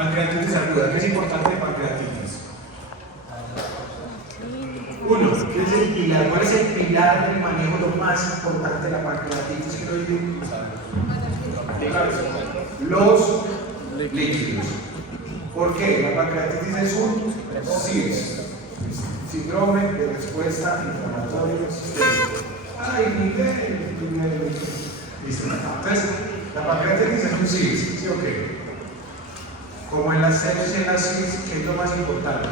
Pancreatitis aguda. ¿Qué es importante de pancreatitis? Uno, ¿qué es el pilar? ¿Cuál es el pilar del manejo lo más importante de la pancreatitis que hoy día? Los líquidos. ¿Por qué? La pancreatitis es un SIRS, síndrome de respuesta inflamatoria sistémica. Ay, Miguel. Listo. Entonces, la pancreatitis es un SIRS, ¿sí o qué? Como en las células SIRS, ¿qué es lo más importante?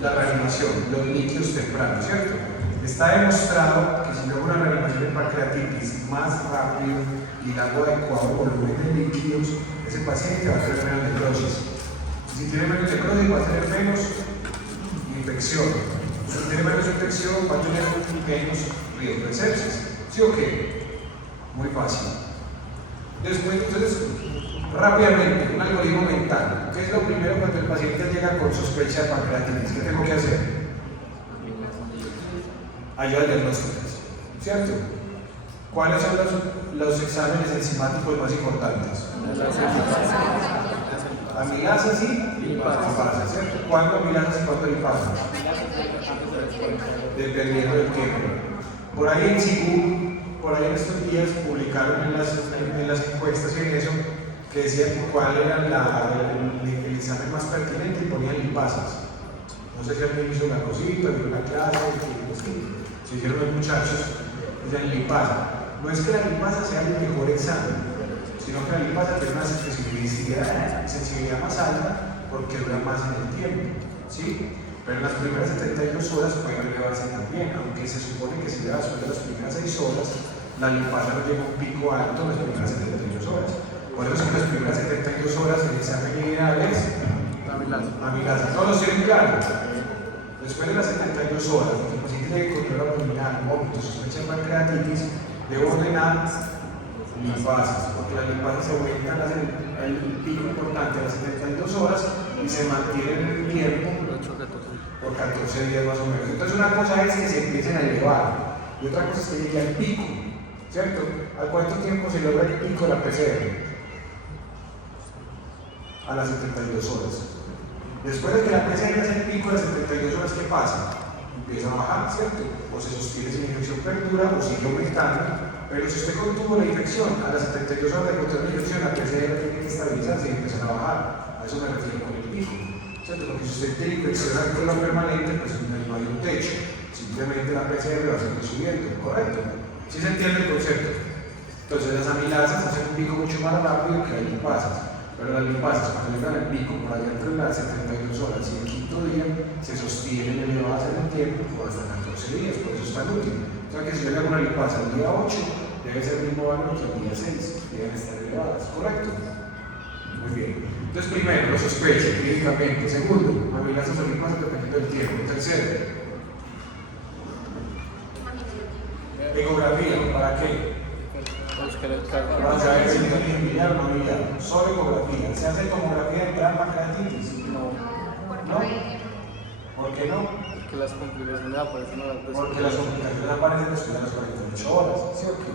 La reanimación, los líquidos tempranos, ¿cierto? Está demostrado que si luego una reanimación de pancreatitis más rápido y dando adecuado volumen de líquidos, ese paciente va a tener menos necrosis. Si tiene menos necrosis, va a tener menos infección. Si tiene menos infección, va a tener menos riesgo de sepsis. ¿Sí o qué? Muy fácil. Después, entonces, rápidamente, un algoritmo mental. ¿Qué es lo primero cuando el paciente llega con sospecha de pancreatitis? ¿Qué tengo que hacer? Ayuda diagnósticas, ¿cierto? ¿Cuáles son los exámenes enzimáticos más importantes? Amilasas y lipasas, ¿cierto? ¿Cuándo amilasas y cuándo lipasas? Dependiendo del tiempo. Por ahí en SIGU, por ahí en estos días publicaron en las encuestas y en eso que decían cuál era el examen más pertinente y ponían lipasas. No sé si alguien hizo una cosita, vio una clase, se hicieron los muchachos, decían lipasa. No es que la lipasa sea el mejor examen, sino que la lipasa tiene una sensibilidad más alta porque dura más en el tiempo, ¿sí? Pero en las primeras 72 horas puede elevarse también, aunque se supone que si eleva solo las primeras 6 horas, la lipasa no llega a un pico alto en las primeras 72 horas. Por eso en las primeras 72 horas el examen ideal es amilasa. ¿Todos tienen claro? Después de las 72 horas, el paciente tiene control abdominal, vómito, sospecha de pancreatitis, debo ordenar lipasas, porque las lipasas se aumentan el pico importante a las 72 horas y se mantienen en el tiempo por 14 días más o menos. Entonces una cosa es que se empiecen a elevar y otra cosa es que llegue al pico, ¿cierto? ¿A cuánto tiempo se logra el pico de la PCR? A las 72 horas. Después de que la PCR hace el pico de las 72 horas, ¿qué pasa? Empieza a bajar, ¿cierto? O se sostiene si la infección perdura o sigue aumentando, pero si usted contuvo la infección a las 72 horas de control de la infección, la PCR tiene que estabilizarse y empezar a bajar. A eso me refiero con el pico, ¿cierto? Porque si usted tiene infección agrícola permanente, pues no hay un techo, simplemente la PCR va a seguir subiendo, ¿correcto? ¿Sí se entiende el concepto? Entonces las amilasas hacen un pico mucho más rápido que las lipasas. Pero las lipasas, cuando llegan al pico, por allá entre las 72 horas y el quinto día, se sostienen elevadas en el tiempo por hasta 14 días, por eso es tan útil. O sea que si yo le hago una lipasa el día 8, debe ser el mismo valor que el día 6, deben estar elevadas, ¿correcto? Muy bien. Entonces, primero, lo sospecho clínicamente. Segundo, amilasas o lipasas dependiendo del tiempo. Tercero, ecografía, ¿para qué? Para saber si tiene biliar o no biliar. Solo ecografía. ¿Se hace tomografía de entrada pancreatitis? No. ¿No? ¿Por qué no? Porque las complicaciones aparecen a las 2 horas. Porque las complicaciones aparecen después de las 48 horas. ¿Sí o qué?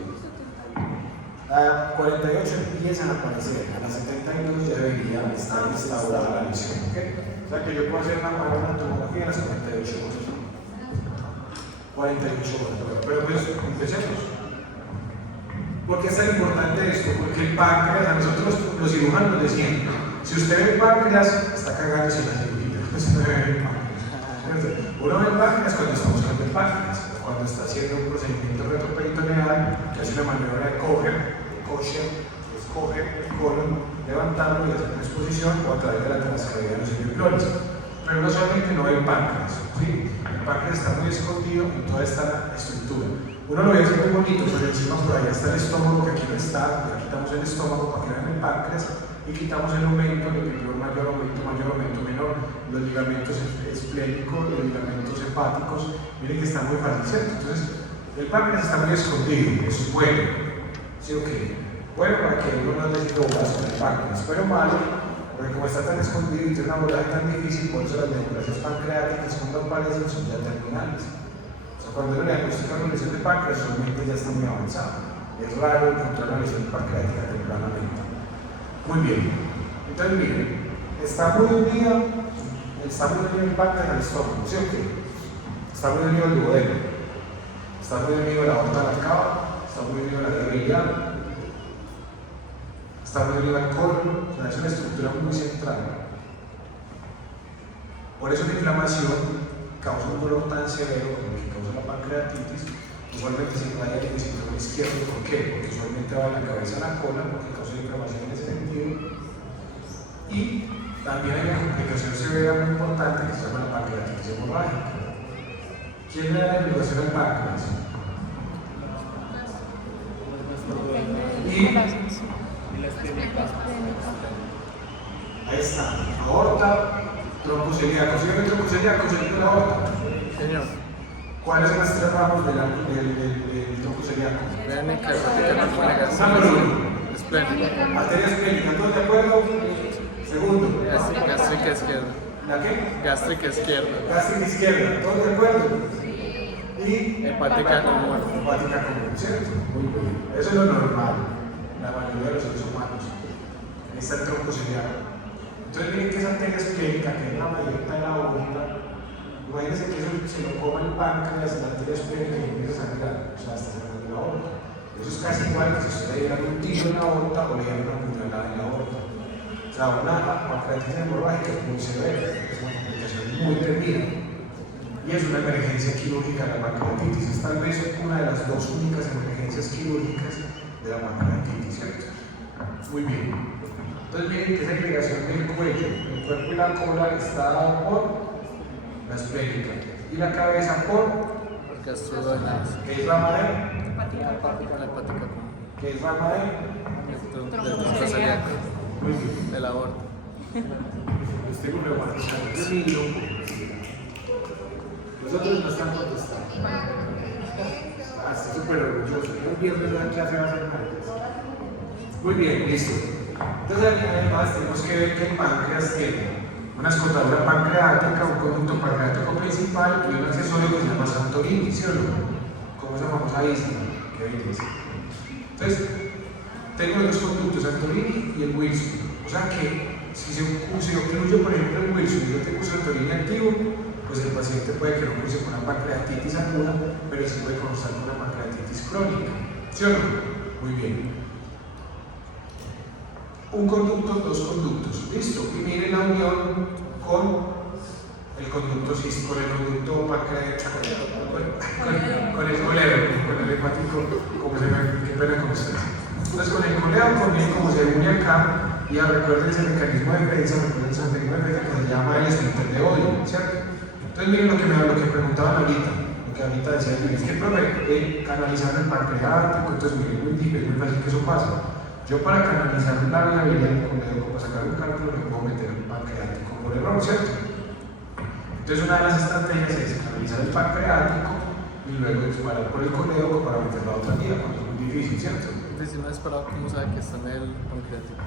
A 48 empiezan a aparecer. A las 72 ya debería estar instaurada la lesión. ¿Okay? O sea que yo puedo hacer una tomografía a las 48 horas. 48 horas. Pero pues empecemos. ¿Por qué es tan importante esto? Porque el páncreas, a nosotros los cirujanos nos decían, si usted ve el páncreas, está cagando sin la cirugía. Uno ve el páncreas cuando está buscando el páncreas, cuando está haciendo un procedimiento retroperitoneal, que hace una maniobra de coger, es coger el colon, levantarlo y hacer una exposición o a través de la transcavidad de los endocrinos. Pero no solamente no ve el páncreas, ¿sí? El páncreas está muy escondido en toda esta estructura. Uno lo ve así muy bonito, pero encima por allá está el estómago, que aquí no está, ya quitamos el estómago para que vean el páncreas y quitamos el aumento, el mayor aumento menor, los ligamentos esplénicos, los ligamentos hepáticos, miren que está muy fácil, ¿cierto? Entonces, el páncreas está muy escondido, eso es bueno, ¿sí o qué? Bueno para que uno no necesite bolas con el páncreas, pero malo, porque como está tan escondido y tiene una abordaje tan difícil, por eso las neoplasias pancreáticas cuando aparecen son ya terminales. Cuando uno le diagnostica una lesión de páncreas, solamente ya está muy avanzado. Es raro encontrar una lesión pancreática tempranamente. Muy bien. Entonces, miren, está muy unido el páncreas al estómago, ¿sí o qué? Está muy unido el duodeno, está muy unido la aorta de la cava, está muy unido la tibial, está muy unido al colon, o sea, es una estructura muy central. Por eso la inflamación causa un dolor tan severo como el que causa la pancreatitis. Usualmente se vaya en el cinturón izquierdo, ¿por qué? Porque usualmente va de la cabeza a la cola, porque causa inflamación en ese sentido. Y también hay una complicación severa muy importante que se llama la pancreatitis hemorrágica. ¿Quién le da la irrigación al páncreas? Y ahí está, aorta, tronco celíaco. ¿Sí ven el tronco celíaco? ¿Se ve la aorta? Señor. ¿Cuáles son las tres ramas del tronco celíaco? Venénica, hepática, pulmonar, Número uno. esplénica. Arterias esplénicas, ¿todos de acuerdo? Segundo. Gástrica izquierda. ¿La qué? Gástrica izquierda. Gástrica izquierda, ¿todos de acuerdo? Y Hepática común. hepática común, ¿cierto? Muy bien. Eso es lo normal, la mayoría de los seres humanos. Ahí está el tronco celíaco. Entonces miren que esa arteria esplénica, que es la mayor de la aorta, imagínense que eso se lo coma el páncreas, la arteria esplénica y empieza a sangrar, o sea, hasta sangrar la aorta. Eso es casi igual que si usted le diera un tiro en la aorta o le diera una puñalada en la aorta. O sea, una pancreatitis hemorrágica es muy severa, es una complicación muy temida. Y es una emergencia quirúrgica de la pancreatitis. Es tal vez una de las dos únicas emergencias quirúrgicas de la pancreatitis, ¿cierto? Muy bien. Entonces miren que esa irrigación del cuello, el cuerpo y la cola está dado por la esplénica y la cabeza por Gastroduodenales. ¿qué es rama de? Hepática común. ¿Qué es rama de? Del tronco celíaco. Muy bien. De la aorta. Usted me lo va a echar. Qué lindo. Los otros no están contestando. Ah, estoy súper orgulloso. El viernes la clase va a ser martes. Muy bien, listo. Entonces, además, tenemos que ver que el páncreas tiene una escotadura pancreática, un conducto pancreático principal y un accesorio que se llama Santorini, ¿sí o no? Como esa famosa isla que hoy dice. Entonces, tengo los dos conductos, Santorini y el Wilson. O sea que, si se ocluye, por ejemplo, el Wilson y yo tengo Santorini activo, pues el paciente puede que no cruce con una pancreatitis aguda, pero sí puede cruzar con una pancreatitis crónica. ¿Sí o no? Muy bien. Un conducto, dos conductos. Listo. Y miren la unión con el conducto cístico, con el conducto pancreático, con el colero, con el hepático, como se me, qué pena con ustedes. Entonces, con el colero, como se une acá, ya recuerden ese mecanismo de defensa, recuerden ese mecanismo de defensa que se llama el esfínter de odio, ¿cierto? Entonces, miren lo que preguntaban ahorita, lo que ahorita decía, es que canalizar el pancreático, entonces miren, es muy fácil que eso pase. Yo para canalizar la vía biliar con el dedo, para sacar un cálculo, le puedo meter un pancreático por error, ¿cierto? Entonces una de las estrategias es canalizar el pancreático y luego disparar por el colédoco para meter la otra vía, cuando es muy difícil, ¿cierto? Entonces, si no ha disparado, ¿cómo sabe que está en el pancreático?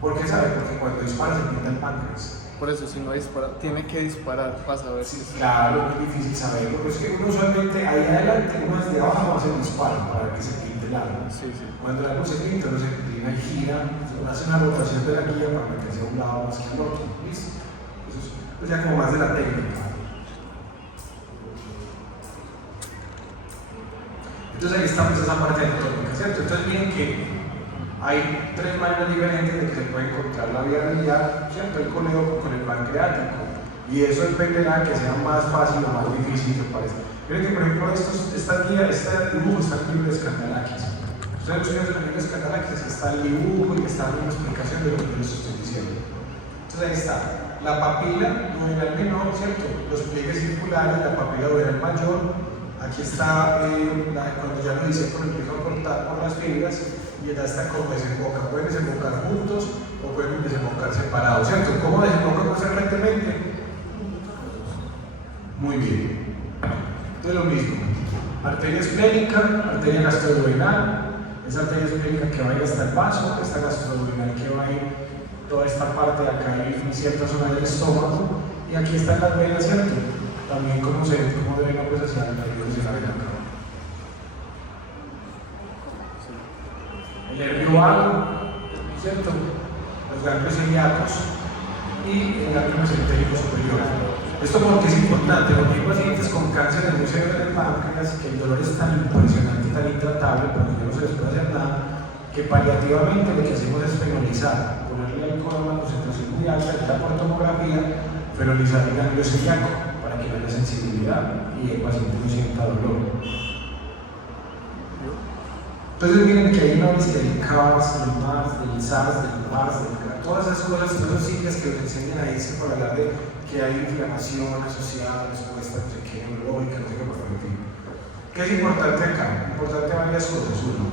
¿Por qué sabe? Porque cuando dispara se pinta el páncreas. Por eso, si no dispara, tiene que disparar para saber si está. Claro, es muy difícil saberlo, pero es que uno usualmente ahí adelante, uno desde abajo hace el disparo para que se pinte el algo. Sí, sí. Cuando el algo se pinta, uno se inclina y gira, uno hace una rotación de la guía para meterse a un lado más que al otro. ¿Listo? Eso es pues ya como más de la técnica. Entonces ahí está pues esa parte anatómica, ¿cierto? Entonces miren que hay tres maneras diferentes de que se puede encontrar la vía biliar, ¿cierto? El colédoco con el pancreático. Y eso dependerá que sea más fácil o más difícil que parezca. Miren que por ejemplo estas guías, este dibujo está en el libro de Escandalakis. Ustedes estudian en el libro de Escandalakis, está el dibujo y está una explicación de lo que yo les estoy diciendo. Entonces ahí está, la papila duodenal menor, ¿cierto? Los pliegues circulares, la papila duodenal mayor. Aquí está, cuando ya lo hice, empiezo a cortar por las fibras y ya está como desemboca. Pueden desembocar juntos o pueden desembocar separados, ¿cierto? ¿Cómo desemboca consecuentemente? Muy bien. Entonces lo mismo. Arteria esplénica, arteria gastroduodenal, esa arteria esplénica que va a ir hasta el vaso, esta gastroduodenal que va a ir toda esta parte de acá en cierta zona del estómago, y aquí están las venas, ¿cierto? También cómo drena pues hacia el nervio de la vena acá. El nervio vago, ¿cierto? Los ganglios ilíacos, y el ángulo mesentérico superior. Esto porque es importante, porque hay pacientes con cáncer del músculo del páncreas que el dolor es tan impresionante, tan intratable, porque ya no se les puede hacer nada, que paliativamente lo que hacemos es fenolizar, ponerle alcohol a una concentración muy alta, ya por tomografía, fenolizar el ganglio celíaco para que no haya sensibilidad y el paciente no sienta dolor. Entonces miren que hay una lista del CARS, del MARS, del SARS, del PARS, del CRA, todas esas cosas, todos los siglas que nos enseñan a irse para hablar de que hay inflamación asociada a respuesta no sé qué, neurológica, no sé qué por el tipo. ¿Qué es importante acá? Importante varias cosas. Uno,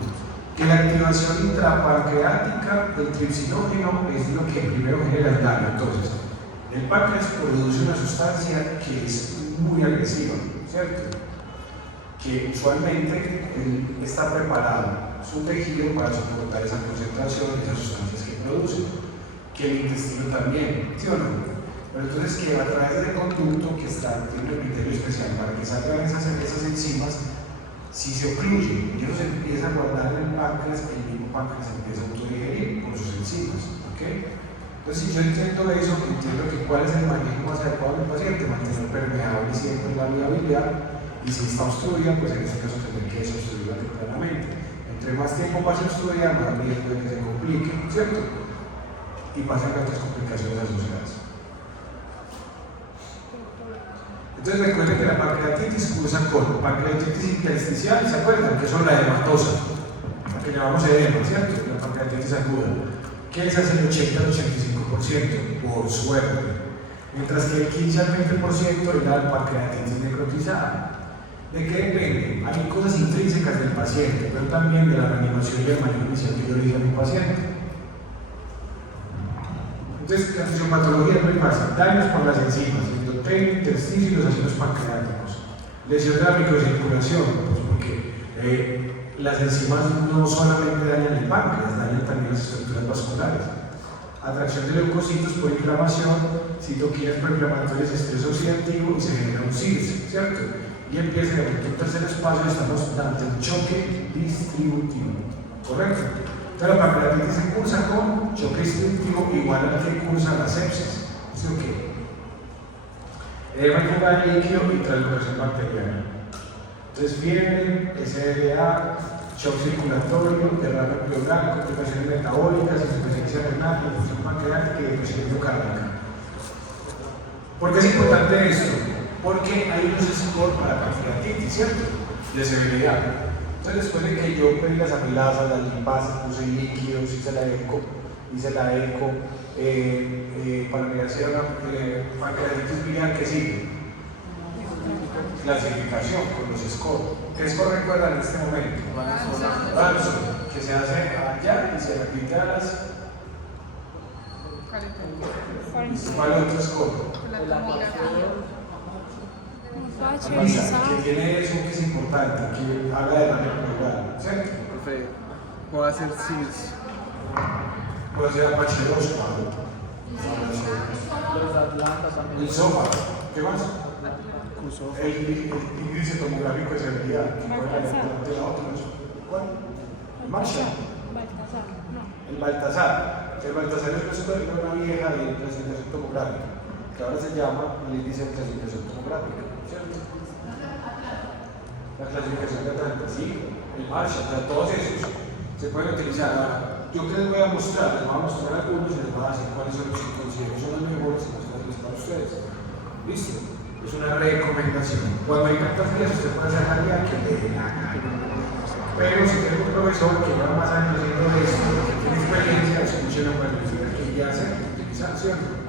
que la activación intrapancreática del tripsinógeno es lo que primero genera el daño. Entonces, el páncreas produce una sustancia que es muy agresiva, ¿cierto? Que usualmente está preparado su tejido para soportar esa concentración, esas sustancias que produce, que el intestino también, ¿sí o no? Pero entonces que a través del conducto que está, tiene un criterio especial para que salgan esas enzimas, si se ocluye y eso se empieza a guardar en el páncreas, el mismo páncreas empieza a autodigerir por sus enzimas, ¿ok? Entonces si yo entiendo eso, entiendo que cuál es el manejo más adecuado del paciente, mantener permeable siempre la vía biliar. Y si está obstruida, pues en este caso tendré que desobstruirla tempranamente. Entre más tiempo pase obstruida, más riesgo de que se complique, ¿cierto? Y pasan otras complicaciones asociadas. Entonces recuerden que la pancreatitis cursa con pancreatitis intersticial, ¿se acuerdan? Que son la hematosa, la que llamamos edema, ¿cierto? La pancreatitis aguda, que es hace el 80 al 85%, por suerte. Mientras que el 15 al 20% es la pancreatitis necrotizada. ¿De qué depende? Hay cosas intrínsecas del paciente, pero también de la reanimación y el manejo inicial que yo le dije a mi paciente. Entonces, la fisiopatología es muy fácil. Daños por las enzimas, el endotelio, intersticio y los ácidos pancreáticos. Lesión de la microcirculación, pues porque las enzimas no solamente dañan el páncreas, dañan también las estructuras vasculares. Atracción de leucocitos por inflamación, citoquinas proinflamatorias, estrés oxidativo y se genera un CIRS, ¿cierto? Y empieza en el tercer espacio, estamos ante el choque distributivo, ¿correcto? Entonces la pancreatitis se cursa con choque distributivo igual al que cursa la sepsis, ¿sí o qué? Edema fungal líquido y translocación bacteriana. Entonces fiebre, SLA, shock circulatorio, derrame pleural, complicaciones metabólicas, insuficiencia renal, infusión pancreática y depresión miocárdica. ¿Por qué es importante esto? Porque hay unos scores para pancreatitis, ¿cierto? De severidad. Entonces, después de que yo pedí las amilasas, las limpasas, puse líquidos, hice la eco, para mirar si era una pancreatitis biliar, ¿qué sigue? Clasificación con los scores. ¿Qué score recuerdan en este momento? Ransom, que se hace allá y se repite a las. ¿Cuál otro score? Que tiene eso que es importante, que habla de la neural, ¿cierto? Profe, ¿puedo hacer CIRS? Puede ser Apache-2, el SOFA, ¿qué más? El índice tomográfico de severidad, ¿cuál? ¿El Marshall? El Baltasar. El Baltasar es una vieja de clasificación tomográfica, que ahora se llama el índice de clasificación tomográfica, ¿cierto? La clasificación de Atlanta, el Marshall, todos esos se pueden utilizar. Yo que les voy a mostrar, les voy a mostrar algunos y les voy a decir cuáles son los que considero son los mejores y los mejores para ustedes. ¿Listo? Es una recomendación. Cuando hay tantas vías, usted puede hacer la guía que le dé la gana. Pero si tiene un profesor que lleva más años haciendo esto, que tiene experiencia, escuchen la planificación que ya se utiliza, ¿cierto?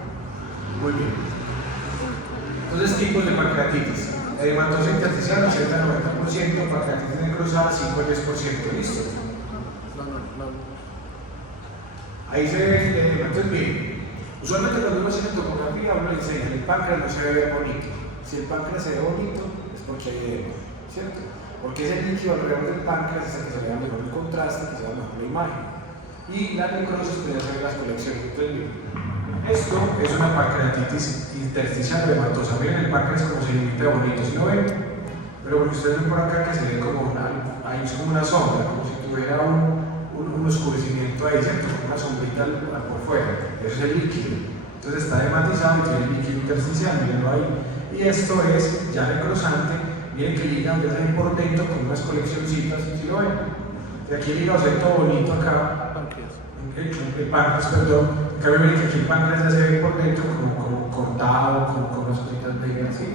Muy bien. Entonces, tipos de pancreatitis. Edematosa intersticial, 80-90%, pancreatitis necrosada, 5-10%. ¿Listo? Ahí se ve, entonces bien, usualmente cuando uno hace tomografía uno dice que el páncreas no se ve bonito. Si el páncreas se ve bonito es porque hay edema, ¿cierto? Porque ese líquido alrededor del páncreas es el que se vea mejor el contraste, que se vea mejor la imagen. Y la necrosis puede hacer las colecciones. Entonces bien, esto es una pancreatitis intersticial edematosa. Miren el páncreas como se limita bonito, ¿sí lo ven? Pero porque ustedes ven por acá que se ve como una sombra, como si tuviera un oscurecimiento ahí, ¿cierto? Una sombrita por fuera, eso es el líquido. Entonces está hematizado y tiene líquido intersticial, mírenlo ahí. Y esto es ya necrosante. Miren que el hígado ya se ve por dentro con unas coleccioncitas, ¿sí lo ven? De aquí el hígado se ve todo bonito acá. El páncreas, perdón. En cambio, miren que aquí el páncreas ya se ve por dentro como cortado, con unas cositas negras, ¿sí?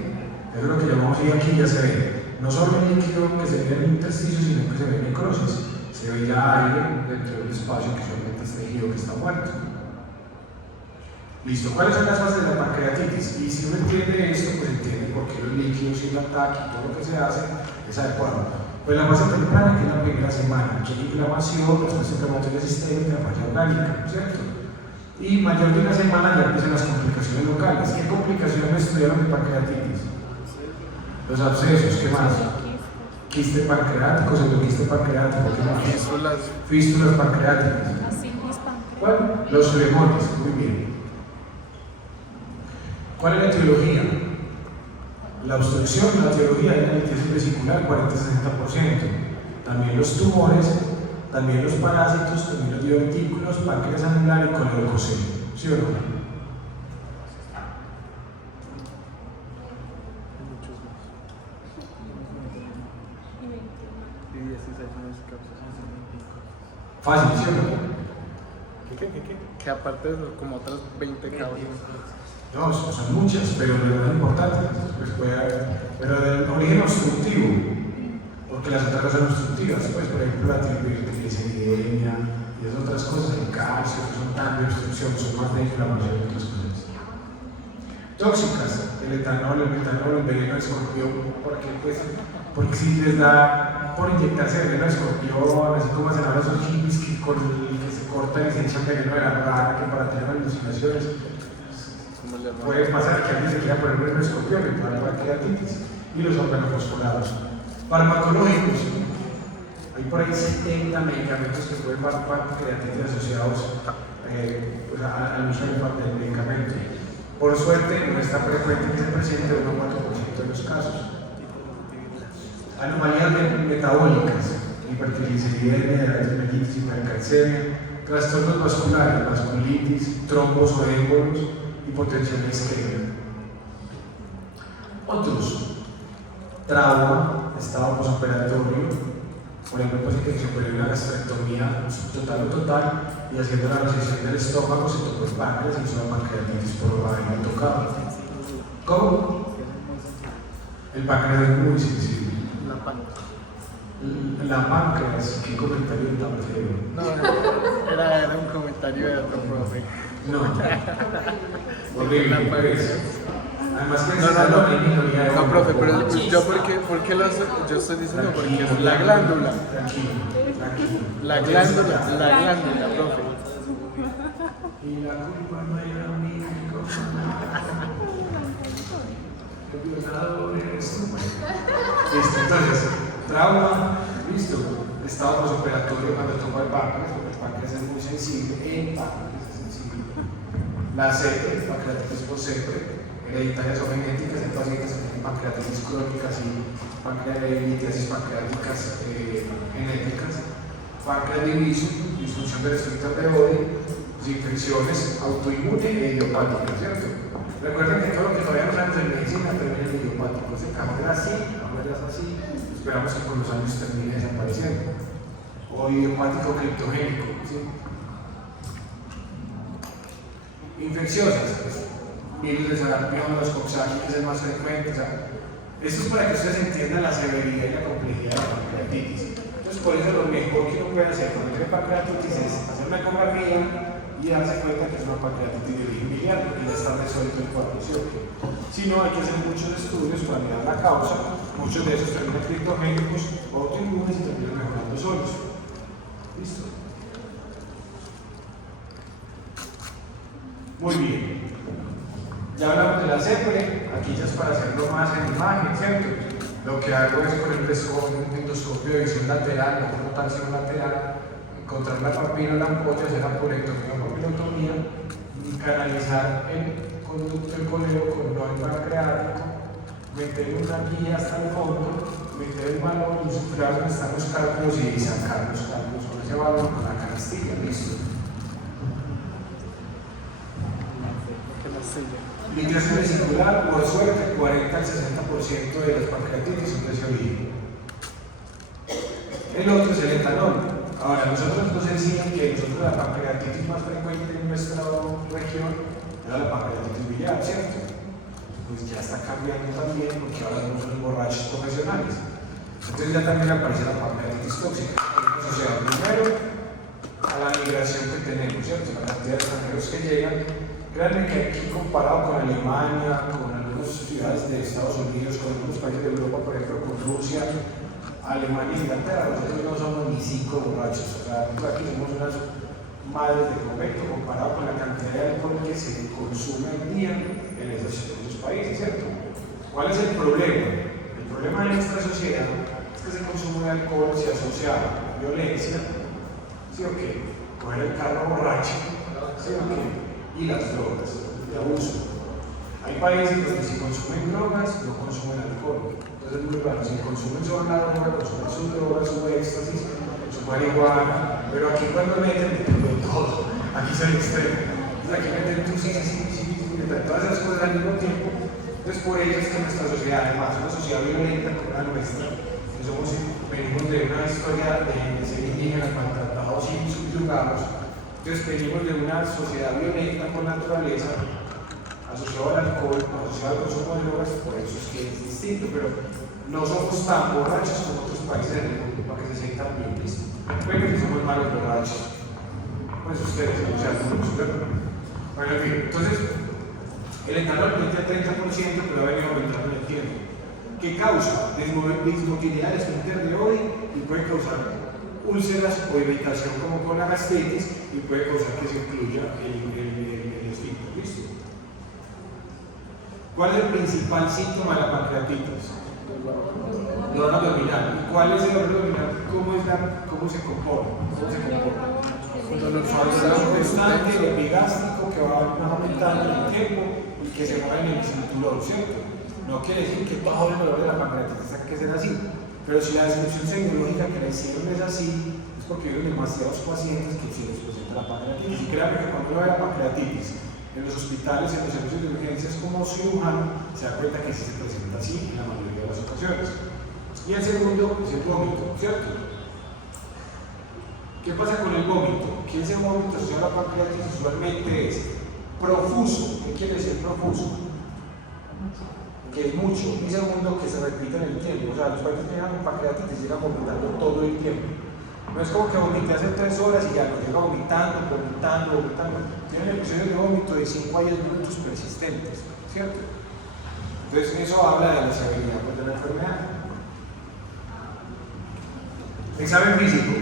Eso es lo que llamamos, y aquí ya se ve. No solo el líquido que se ve en el intersticio, sino que se ve necrosis. Se ve ya aire dentro del espacio que solamente es tejido que está muerto. Listo, ¿cuáles son las fases de la pancreatitis? Y si uno entiende esto, pues entiende por qué los líquidos y el ataque y todo lo que se hace es adecuado. Pues la fase temprana, que es la primera semana, que hay inflamación, respuesta inflamatoria sistémica, falla orgánica, ¿cierto? Y mayor de una semana ya empiezan las complicaciones locales. ¿Qué complicaciones estudiaron de pancreatitis? Los abscesos, ¿qué más? Quiste pancreático, pseudoquiste pancreático, ¿qué más? Fístulas pancreáticas. ¿Cuál? Los flemones, muy bien. ¿Cuál es la etiología? La obstrucción, la etiología es la litiasis vesicular, 40-60%. También los tumores, también los parásitos, también los divertículos, páncreas anular y coledococelio. ¿Sí o no? Fácil, ¿sí o no? Que aparte de eso, como otras 20 causas. No, son muchas, pero lo más importante, pues pero del origen obstructivo, porque las otras son obstructivas, pues por ejemplo la trigliceriemia y esas otras cosas, el calcio, que son tan de obstrucción, son más de inflamación y otras cosas. Tóxicas, el etanol, el metanol, el veneno de escorpión, porque si les da por inyectarse veneno de escorpión, así como hacen ahora esos hippies que se cortan y se echan veneno de la rana, que para tener alucinaciones. Puede pasar que alguien se quiera poner veneno de escorpión y pueda dar pancreatitis y los organofosfolados. Farmacológicos. Hay por ahí 70 medicamentos que pueden dar pancreatitis asociados pues, al uso del medicamento. Por suerte, no es tan frecuente que se presente 1 o 4% de los casos. Anomalías metabólicas, hipertrigliceriemia, diabetes, hipercalcemia, trastornos vasculares, vasculitis, trombos o émbolos, hipotensión isquémica. Otros, trauma, estado posoperatorio, por ejemplo, paciente que se operó una gastrectomía total y haciendo la resección del estómago se tocó el páncreas y hizo la pancreatitis por haberlo tocado. ¿Cómo? El páncreas es muy sensible. La páncreas, ¿qué comentario tan feo? No, era un comentario de otro profe. No, horrible, pues. Además que no, profe, pero yo yo estoy diciendo porque es la glándula. Tranquilo. La glándula, profe. Y la culpa no era mía, listo, entonces, trauma, listo. Estado posoperatorio cuando toca el páncreas, porque el páncreas es muy sensible, La sepre, pancreatitis por sepre, hereditarias o genéticas en pacientes que tienen pancreatitis crónicas y litiasis pancreáticas genéticas, páncreas diviso, disfunción del esfínter de Oddi, infecciones autoinmunes e idiopáticas, ¿cierto? Recuerden que todo lo que todavía no sabemos en medicina termina en idiopático, ¿cierto? Ahora es así, esperamos que con los años termine desapareciendo. O idiopático criptogénico, ¿sí? Infecciosas, pues, virus de sarampión, los coxsackie, que es el más frecuente. O sea, esto es para que ustedes entiendan la severidad y la complejidad de la pancreatitis. Entonces, por eso lo mejor que uno puede hacer cuando tiene pancreatitis es hacer una ecografía y darse cuenta que es una pancreatitis de origen biliar, porque ya está resuelto el cuadro, ¿cierto? Si no, hay que hacer muchos estudios para mirar la causa, muchos de esos terminan criptogénicos o autoinmunes y terminan mejorando solos. ¿Listo? Muy bien. Ya hablamos de la sepre, aquí ya es para hacerlo más en imagen, ¿cierto? Lo que hago es con un endoscopio de visión lateral, no como tansión lateral, encontrar la papila o la ampolla, hacer ampulectomía o papilotomía y canalizar el conducto del coleo con un pancreático, meter una guía hasta el fondo, meter el balón, insuflar donde están los cálculos y sacar los cálculos con ese balón con la canastilla, listo. Litiasis vesicular, por suerte, 40 al 60% de las pancreatitis son de ese origen. El otro es el etanol. Ahora, nosotros nos enseñan que nosotros la pancreatitis más frecuente en nuestra región era la pancreatitis biliar, ¿cierto? Pues ya está cambiando también porque ahora somos unos borrachos profesionales. Entonces ya también aparece la pancreatitis tóxica. O sea, primero a la migración que tenemos, ¿cierto? La cantidad de extranjeros que llegan. Créanme que aquí comparado con Alemania, con algunas ciudades de Estados Unidos, con algunos países de Europa, por ejemplo, con Rusia, Alemania e Inglaterra, nosotros no somos ni 5 borrachos. O sea, nosotros aquí somos unas madres de convento comparado con la cantidad de alcohol que se consume al día en esos países, ¿cierto? ¿Cuál es el problema? El problema de nuestra sociedad es que ese consumo de alcohol se asocia a violencia, ¿sí o qué? Coger el carro borracho, ¿sí o qué? Y las drogas, de abuso. Hay países donde si consumen drogas, no consumen alcohol. Entonces es muy raro, si consumen solo la droga, consumen sus drogas, su éxtasis, su marihuana, pero aquí cuando meten de todo, aquí es el extremo. Entonces aquí meten tú sí, todas esas cosas al mismo tiempo. Entonces por ello es que nuestra sociedad, además, es una sociedad violenta como la nuestra, que venimos de una historia de ser indígenas maltratados y subyugados. Entonces venimos de una sociedad violenta con naturaleza, asociada al alcohol, asociada al consumo de drogas, por eso es que es distinto, pero no somos tan borrachos como otros países del mundo para que se sientan bien. Bueno, que somos malos borrachos, pues ustedes, o sea, algunos, ¿verdad? Bueno, en fin, entonces, el etanol mete al 30%, pero ha venido aumentando en el tiempo. ¿Qué causa? Dismotilidad esfínter y puede causar úlceras o irritación como con la gastritis y puede causar que se incluya el esfínter. ¿Listo? ¿Cuál es el principal síntoma de la pancreatitis? Dolor abdominal. ¿Y cuál es el dolor abdominal? ¿Cómo se compone? Un dolor constante, epigástrico, que va aumentando en el tiempo y que se mueve en el cinturón, ¿cierto? No quiere decir que todo el dolor de la pancreatitis tenga que ser así. Pero si la descripción semiológica que le hicieron es así, es porque hay demasiados pacientes que se les presenta la pancreatitis. Y créanme que cuando uno ve la pancreatitis en los hospitales, en los servicios de urgencias como cirujano, se da cuenta que sí se presenta así en la mayoría de las ocasiones. Y el segundo es el vómito, ¿cierto? ¿Qué pasa con el vómito? Que ese vómito asociado a la pancreatitis usualmente es profuso. ¿Qué quiere decir profuso? Que es mucho, y segundo, que se repite en el tiempo. O sea, los pacientes que llegan con pancreatitis llegan vomitando todo el tiempo. No es como que vomité hace 3 horas y ya no llega vomitando. Tienen episodios de vómito de 5 a 10 minutos persistentes, ¿cierto? Entonces, eso habla de la severidad de la enfermedad. Examen físico: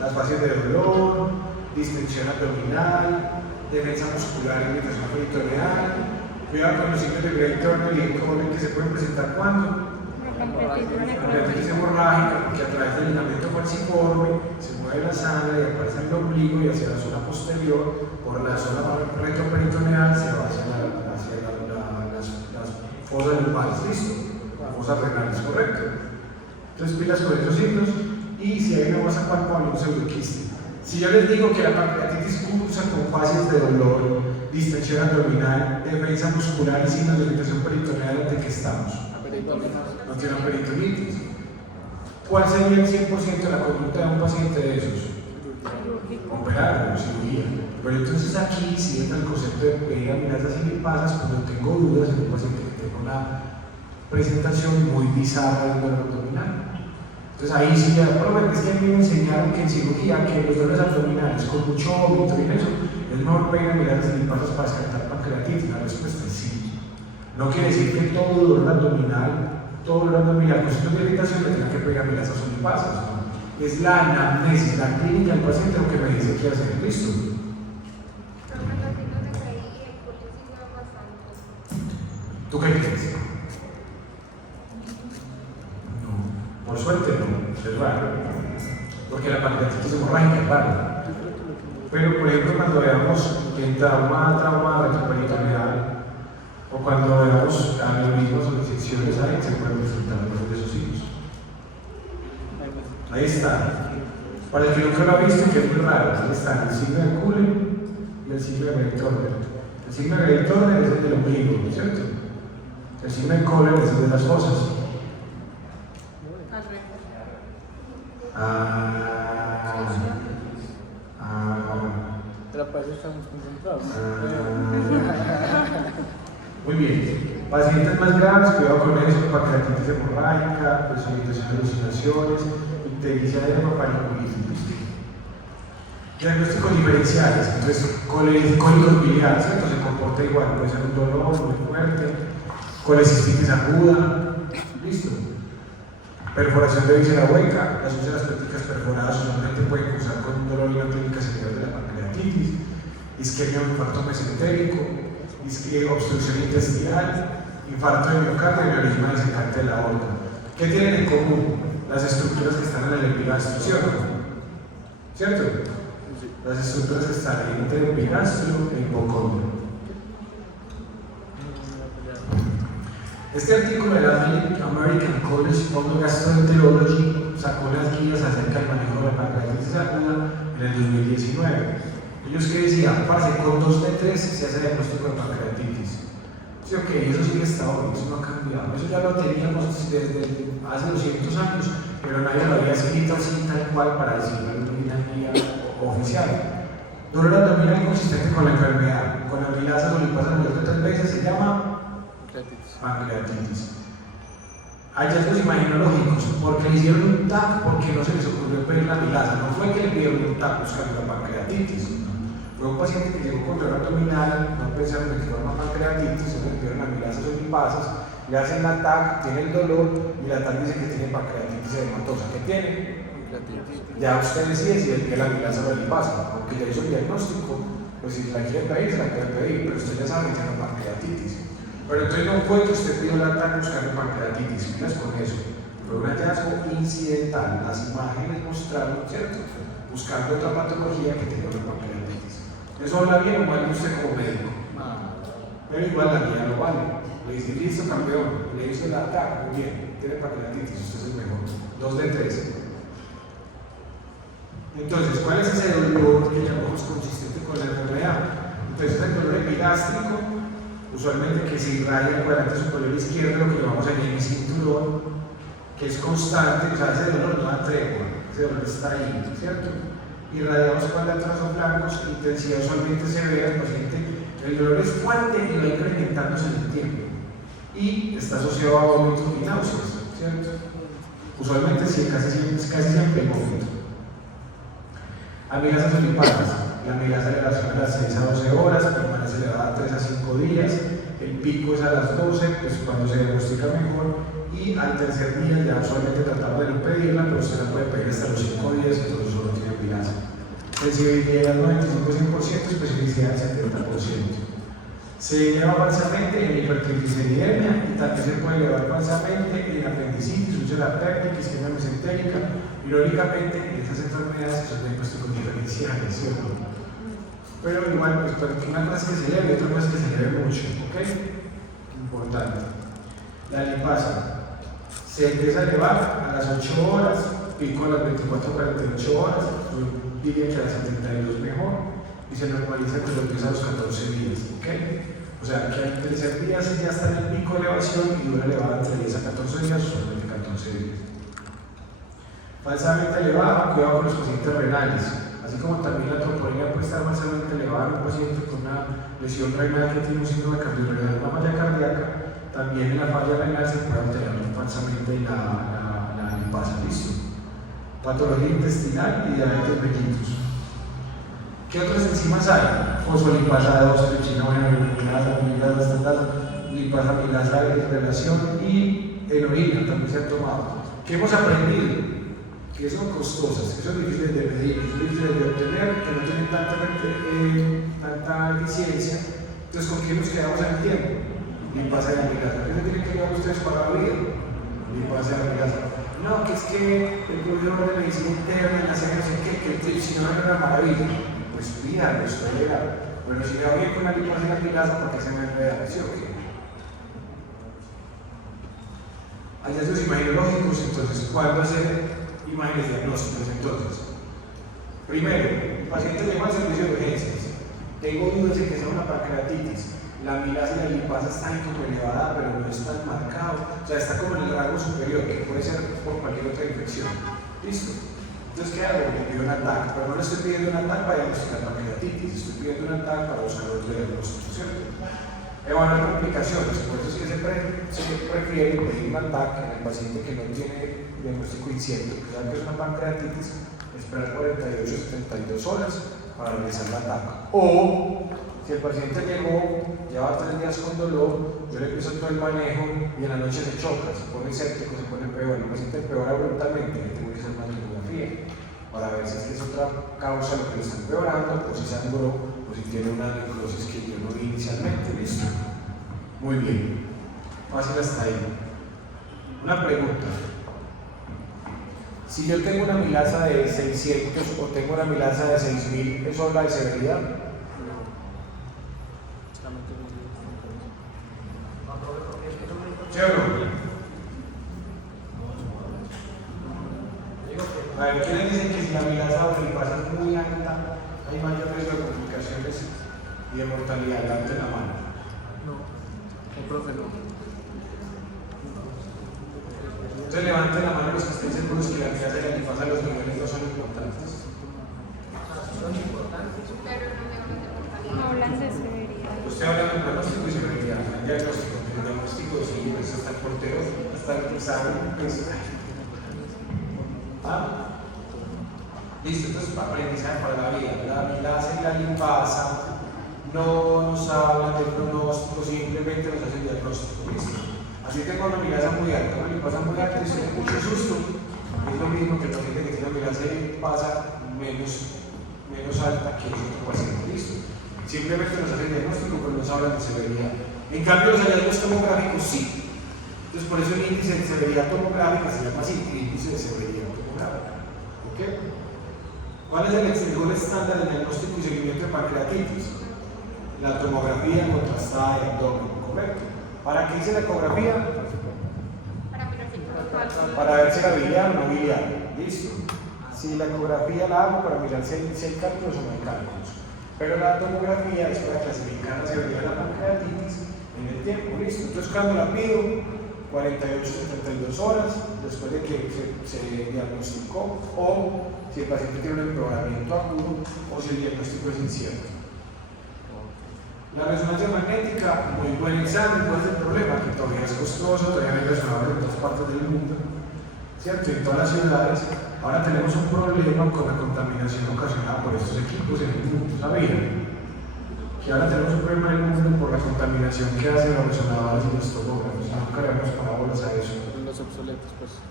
las fases de dolor, distensión abdominal, defensa muscular y irritación peritoneal. Cuidado con los signos de Gray Turner y Cohen que se pueden presentar cuando pancreatitis hemorrágica, porque a través del ligamento falciforme se mueve la sangre y aparece en el ombligo y hacia la zona posterior, por la zona retroperitoneal se va hacia las fosas lumbales, ¿listo? Las fosas renales, ¿correcto? Entonces pilas con esos signos y si hay una masa palpable, un pseudoquiste. Si yo les digo que la pancreatitis cursa con fases de dolor, distensión abdominal, defensa muscular y signos de irritación peritoneal, ¿ante qué estamos? No tiene peritonitis. ¿Cuál sería el 100% de la conducta de un paciente de esos? Operar, cirugía. Pero entonces aquí si entra el concepto de pedir amenazas y lipasas cuando tengo dudas en un paciente que tenga una presentación muy bizarra del dolor abdominal. Entonces ahí sí ya, bueno, es que a mí me enseñaron que en cirugía, que los dolores abdominales con mucho vómito y eso, es mejor pedir amenazas y lipasas para descartar pancreatitis. La respuesta es sí. No quiere decir que todo dolor abdominal con signos de irritación le tenga que pedir amenazas o lipasas, ¿no? Es la anamnesis, la clínica del paciente lo que me dice que hacer. ¿Listo? ¿Tú qué crees? No, por suerte no, es raro, porque la pancreatitis hemorrágica es raro. Pero por ejemplo cuando veamos en trauma retroperitoneal o cuando veamos aneurismas o disecciones ahí se pueden presentar algunos de esos signos. Ahí está. Para el que nunca lo ha visto, que es muy raro, ahí está el signo de Cullen y el signo de Gray Turner. El signo de Turner es el del ombligo, ¿cierto? El signo de Kohler es el de las fosas. Pero para eso estamos concentrados. Muy bien. Pacientes más graves, cuidado con eso, pancreatitis hemorrágica, alucinaciones, ictericia de hemopaniculitis. Diagnósticos diferenciales, entonces cólicos biliares, entonces se comporta igual, puede ser un dolor muy fuerte, colecistitis aguda, listo. Perforación de víscera hueca, las úlceras pépticas perforadas usualmente pueden cursar con un dolor y una clínica severa de la pancreatitis, isquemia o infarto mesentérico, obstrucción intestinal, infarto de miocardio y aneurisma disecante de la aorta. ¿Qué tienen en común? Las estructuras que están en el epigastro, ¿cierto? Las estructuras que están entre el epigastro y el hipocondrio. Este artículo de la American College of Gastroenterology sacó las guías acerca del manejo de la pancreatitis aguda en el 2019. Ellos que decían, parce, con 2 de 3 se hace diagnóstico de pancreatitis. Sí, ok, eso sí está hoy, eso no ha cambiado. Eso ya lo teníamos desde hace 200 años, pero nadie lo había escrito así tal cual para decirlo en una guía oficial. Dolor abdominal consistente con la enfermedad, con amilasa o lipasa mayor de 3 veces se llama pancreatitis. Hallazgos imaginológicos, porque le hicieron un TAC, porque no se les ocurrió pedir la amilasa, no fue que le pidieron un TAC buscando la pancreatitis. Fue un paciente que llegó con dolor abdominal, no pensaron que fuera una pancreatitis, se le pidieron amilasas o lipasas, le hacen la TAC, tiene el dolor y la TAC dice que tiene pancreatitis edematosa. ¿Qué tiene? Ya usted decide si él quiere la amilasa o la lipasa, aunque ya hizo el diagnóstico, pues si la quiere pedir, se la quiere pedir, pero usted ya sabe que tiene pancreatitis. Pero entonces no fue que usted pidió la TAC buscando pancreatitis, miras con eso. Fue un hallazgo incidental, las imágenes mostraron, ¿cierto? Buscando otra patología que tenía una pancreatitis. ¿Eso habla bien o mal usted como médico? Pero igual la guía no vale. Le dice, listo campeón, le hizo la TAC, muy bien, tiene pancreatitis, usted es el mejor. 2 de 3. Entonces, ¿cuál es ese dolor que llamamos consistente con la enfermedad? Entonces, el dolor epigástrico, usualmente que se irradia el cuadrante superior izquierdo, lo que llamamos el cinturón, que es constante, o sea, ese dolor no da tregua, ese dolor está ahí, ¿cierto? Irradiamos cuadrantes o flancos, intensidad usualmente severa, el paciente, el dolor es fuerte y va incrementándose en el tiempo, y está asociado a vómitos y náuseas, ¿cierto? Usualmente sí, casi siempre vómito. Amilasas o lipasas. La amilasa le relaciona a las 6 a 12 horas, permanece elevada a 3 a 5 días, el pico es a las 12, pues cuando se diagnostica mejor, y al tercer día ya usualmente tratamos de no pedirla, pero usted la puede pedir hasta los 5 días, entonces solo tiene amilasa. Sensibilidad del 95-100%, especificidad del 70%. Se eleva falsamente en hipertrigliceriemia y también se puede elevar falsamente en apendicitis, úlcera péptica, isquemia mesentérica. Irónicamente, en esas enfermedades son diagnósticos diferenciales, ¿cierto? Pero igual, pues, una cosa es que se eleve y otra cosa es que se eleve mucho, ¿ok? Importante. La lipasa se empieza a elevar a las 8 horas, pico a las 24-48 horas, yo diría que a las 72 mejor, y se normaliza cuando empieza a los 14 días, ¿ok? O sea, que al tercer día ya está en el pico de elevación y dura elevada entre 10 a 14 días, solamente 14 días. Falsamente elevada, cuidado con los pacientes renales, así como también la troponina puede estar falsamente elevada en un paciente con una lesión renal que tiene un síndrome cardiorrenal, una falla cardíaca, también en la falla renal se puede alterar falsamente la lipasa, ¿listo? Patología intestinal y diabetes mellitus. ¿Qué otras enzimas hay? Fosfolipasa 2, tripsinógeno, glucosilasa, amilasa, estatasa, lipasa, amilasa, relación y en orina también se han tomado. ¿Qué hemos aprendido? Que son costosas, que son difíciles de medir, que son difíciles de obtener, que no tienen tanta eficiencia. Entonces, ¿con qué nos quedamos en el tiempo? Lipasa y amilasa. ¿Qué se tienen que llevar ustedes para la vida? Lipasa y amilasa. No, que es que el profesor de medicina interna en la serie no sé qué, que el tripsinógeno era una maravilla. Pues pídalo, esto va a llegar. Bueno, si me va bien con la lipasa y la amilasa, ¿por qué se me enreda? ¿Sí o qué? Hallazgos imaginológicos, entonces, ¿cuándo hacer imágenes diagnósticas? Entonces, primero, el paciente llegó al servicio de urgencias. tengo dudas de que sea una pancreatitis, la amilasa y la lipasa están como elevada, pero no es tan marcado, o sea, está como en el rango superior, que puede ser por cualquier otra infección. ¿Listo? Entonces, ¿qué hago? Le pido un ataque, pero no le estoy pidiendo un ataque para diagnosticar pancreatitis, estoy pidiendo un ataque para buscar otro diagnóstico, ¿cierto? Evaluar complicaciones, por eso es que se prefiere pedir un ataque en el paciente que no tiene diagnóstico incierto, que sabe que es una pancreatitis, esperar 48 o 72 horas para realizar el ataque. O, si el paciente llegó, lleva 3 días con dolor, yo le empiezo todo el manejo y en la noche se choca, se pone séptico, se pone peor, el paciente empeora brutalmente, le tengo que hacer una tomografía para ver si es otra causa lo que le está empeorando, o si sangró, o si tiene una necrosis que yo no vi inicialmente. ¿Listo? Muy bien. Fácil hasta ahí. Una pregunta. Si yo tengo una amilasa de 600 o tengo una amilasa de 6000, ¿eso habla de severidad? ¿Sí o no? A ver, ¿quiénes dicen que si la amilasa o la lipasa es muy alta, hay mayor riesgo de complicaciones y de mortalidad? Levanten la mano. No, profe, no. Entonces levanten la mano los que estén seguros que la amilasa y la lipasa, los niveles no son importantes. Son importantes, pero no me hablan de severidad. Usted habla de pronóstico y severidad, el diagnóstico. El diagnóstico sí, pues hasta el portero, hasta el examen, pues. ¿Ah? Listo, entonces aprendizaje para la vida. La amilasa y la lipasa no nos hablan de pronóstico, simplemente nos hacen diagnóstico. ¿Listo? Así tengo una amilasa muy alta, una lipasa muy alta y tiene mucho susto. Es lo mismo que el paciente que tiene amilasa y lipasa menos alta que ese otro paciente. ¿Listo? Simplemente nos hacen diagnóstico, pero nos hablan de severidad. En cambio, los hallazgos tomográficos sí. Entonces, por eso el índice de severidad tomográfica se llama así, índice de severidad tomográfica. ¿Ok? ¿Cuál es el mejor estándar de diagnóstico y seguimiento de pancreatitis? La tomografía contrastada de abdomen, ¿correcto? ¿Para qué hice la ecografía? Para ver si era biliar o no biliar. ¿Listo? Si la ecografía la hago para mirar si hay cálculos o no hay cálculos. Pero la tomografía es para clasificar la severidad de la pancreatitis en el tiempo. ¿Listo? Entonces, cuando la pido, 48-72 horas después de que se diagnosticó, o si el paciente tiene un empeoramiento agudo o si el diagnóstico es incierto. La resonancia magnética, muy buen examen, ¿cuál es el problema? Que todavía es costoso, todavía hay resonadores en todas partes del mundo, ¿cierto? En todas las ciudades. Ahora tenemos un problema con la contaminación ocasionada por estos equipos en el mundo, ¿sabían? Que ahora tenemos un problema en el mundo por la contaminación que hacen los resonadores y los tomógrafos. Nunca le damos parábolas a eso. Los obsoletos, pues.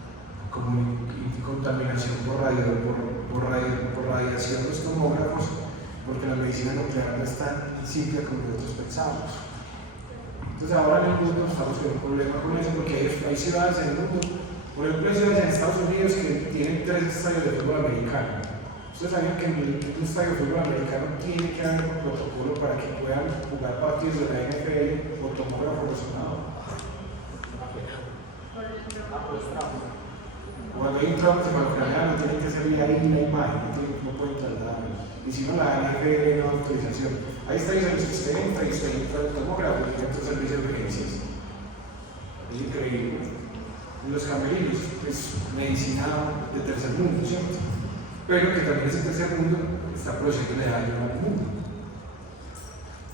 Como contaminación por radiación de los tomógrafos, porque la medicina nuclear no es tan simple como nosotros pensamos. Entonces ahora en el mundo estamos con un problema con eso, porque hay ciudades en el mundo, por ejemplo hay ciudades en Estados Unidos que tienen 3 estadios de fútbol americano. Ustedes sabían que en un estadio de fútbol americano tiene que haber un protocolo para que puedan jugar partidos de la NFL o tomógrafo resonado. Cuando hay un trauma semacraniano tiene que ser ahí la imagen, no pueden tardar. Y si no, la NFL no da autorización. Hay estadios en los que usted entra y usted entra al tomógrafo y entra al servicio de emergencias. Es increíble. En los camerinos, es medicina de tercer mundo, ¿cierto? Pero que también ese tercer mundo está produciendo daño al mundo.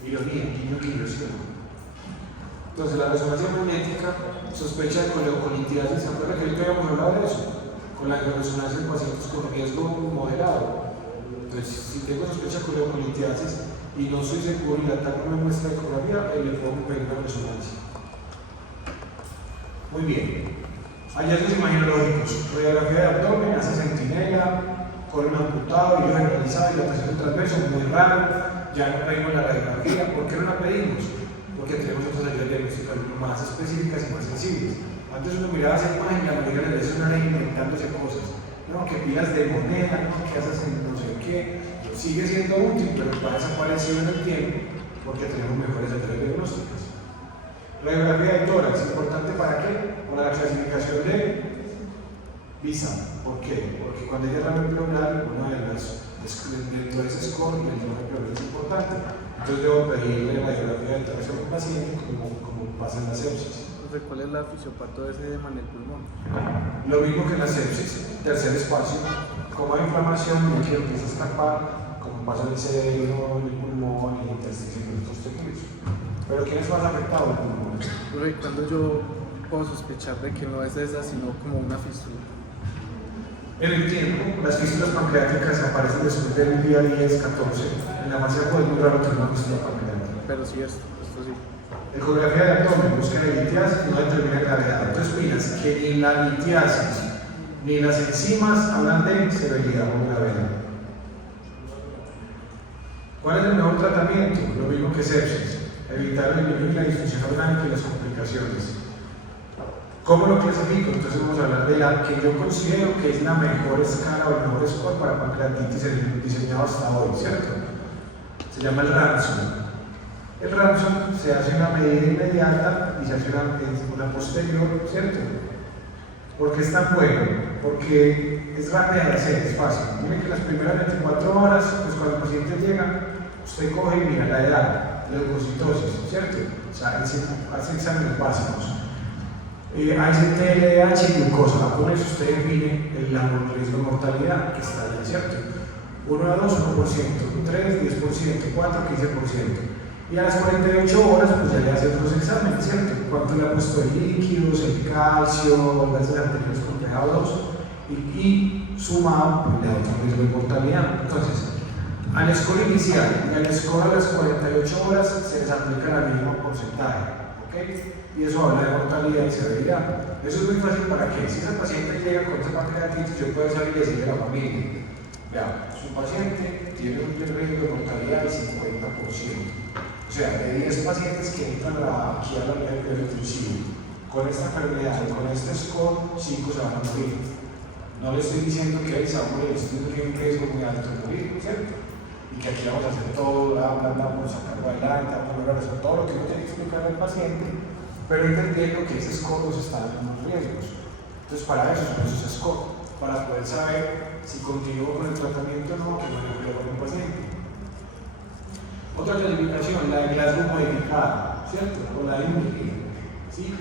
Ironía, guiño, ¿sí? Entonces, la resonancia magnética sospecha de coleocolitiasis. ¿Se acuerdan que ahorita habíamos hablado de eso? Con la resonancia en pacientes con riesgo moderado. Entonces, si tengo sospecha de coleocolitiasis y no soy seguro y la TAC no me muestra ecografía, le puedo pedir una resonancia. Muy bien. Hallazgos imaginológicos. Radiografía de abdomen, hace centinela, colon amputado, hilo generalizado, dilatación del transverso, muy raro. Ya no pedimos la radiografía. ¿Por qué no la pedimos? Porque tenemos otras ayudas diagnósticas más específicas y más sensibles. Antes uno miraba esa imagen y la mayoría de veces una ley inventándose cosas. No, que pilas de moneda, no, que haces en no sé qué. Sigue siendo útil, pero para desaparecer en el tiempo porque tenemos mejores ayudas diagnósticas. Radiografía de tórax, ¿importante para qué? Para la clasificación de visa. ¿Por qué? Porque cuando hay derrame pleural, una de las dentro de ese score, el derrame pleural es importante. Entonces debo pedirle la radiografía de presión al paciente como pasa en la sepsis. Profe, ¿cuál es la fisiopató ese edema en el pulmón? Lo mismo que en la sepsis, tercer espacio, como hay inflamación, el líquido empieza a escapar, como pasa en el cerebro, en el pulmón, en el intestino y en otros tejidos. Pero ¿quién es más afectado? El pulmón. Profe, ¿cuándo yo puedo sospechar de que no es esa, sino como una fisura? En el tiempo, las fístulas pancreáticas aparecen después del día 10-14. En la fase aguda es muy raro tener una fístula pancreática. Pero sí, esto sí. Ecografía de abdomen, búsqueda de litiasis, no determina gravedad. Entonces, miras que ni la litiasis ni las enzimas hablan de severidad o gravedad. ¿Cuál es el mejor tratamiento? Lo mismo que sepsis, evitar el enemigo y la disfunción orgánica y las complicaciones. ¿Cómo lo clasifico? Entonces vamos a hablar de la que yo considero que es la mejor escala o el mejor score para pancreatitis diseñado hasta hoy, ¿cierto? Se llama el Ransom. El Ransom se hace una medida inmediata y se hace una posterior, ¿cierto? ¿Por qué es tan bueno? Porque es rápida de hacer, es fácil. Miren que las primeras 24 horas, pues cuando el paciente llega, usted coge y mira la edad, leucocitosis, ¿cierto? O sea, hace exámenes básicos. ACT, LDH y glucosa. Con eso usted define el riesgo de mortalidad que está ahí, ¿cierto? 1 a 2, 1%, 3, 10%, 4, 15%. Y a las 48 horas, pues ya le hace otros exámenes, ¿cierto? ¿Cuánto le ha puesto de líquidos, el calcio, gases anteriores con pH2? Y sumado, pues le da otro riesgo de mortalidad. Entonces, al score inicial y al score a las 48 horas se les aplica la misma porcentaje, ¿ok? Y eso habla de mortalidad y severidad. Eso es muy fácil para que, si ese paciente llega con esa pancreatitis, yo puedo salir y decirle a la familia, vea, su paciente tiene un riesgo de mortalidad del 50%. O sea, de 10 pacientes que entran aquí a la unidad de intensivo, con esta enfermedad y con este score, 5 se van a morir. No le estoy diciendo que él se va a morir, estoy diciendo que hay un riesgo muy alto de morir, ¿cierto? Y que aquí vamos a hacer todo, bla, bla, bla, vamos a sacarlo adelante, vamos a lograr eso, todo lo que uno tiene que explicarle al paciente, pero entendiendo que ese score nos está dando unos riesgos. Entonces, para eso son esos scores, para poder saber si continúo con el tratamiento o no, que no le ocurra con un paciente. Otra clasificación, la de Glasgow modificada, ¿cierto? O la de Murphy, ¿sí?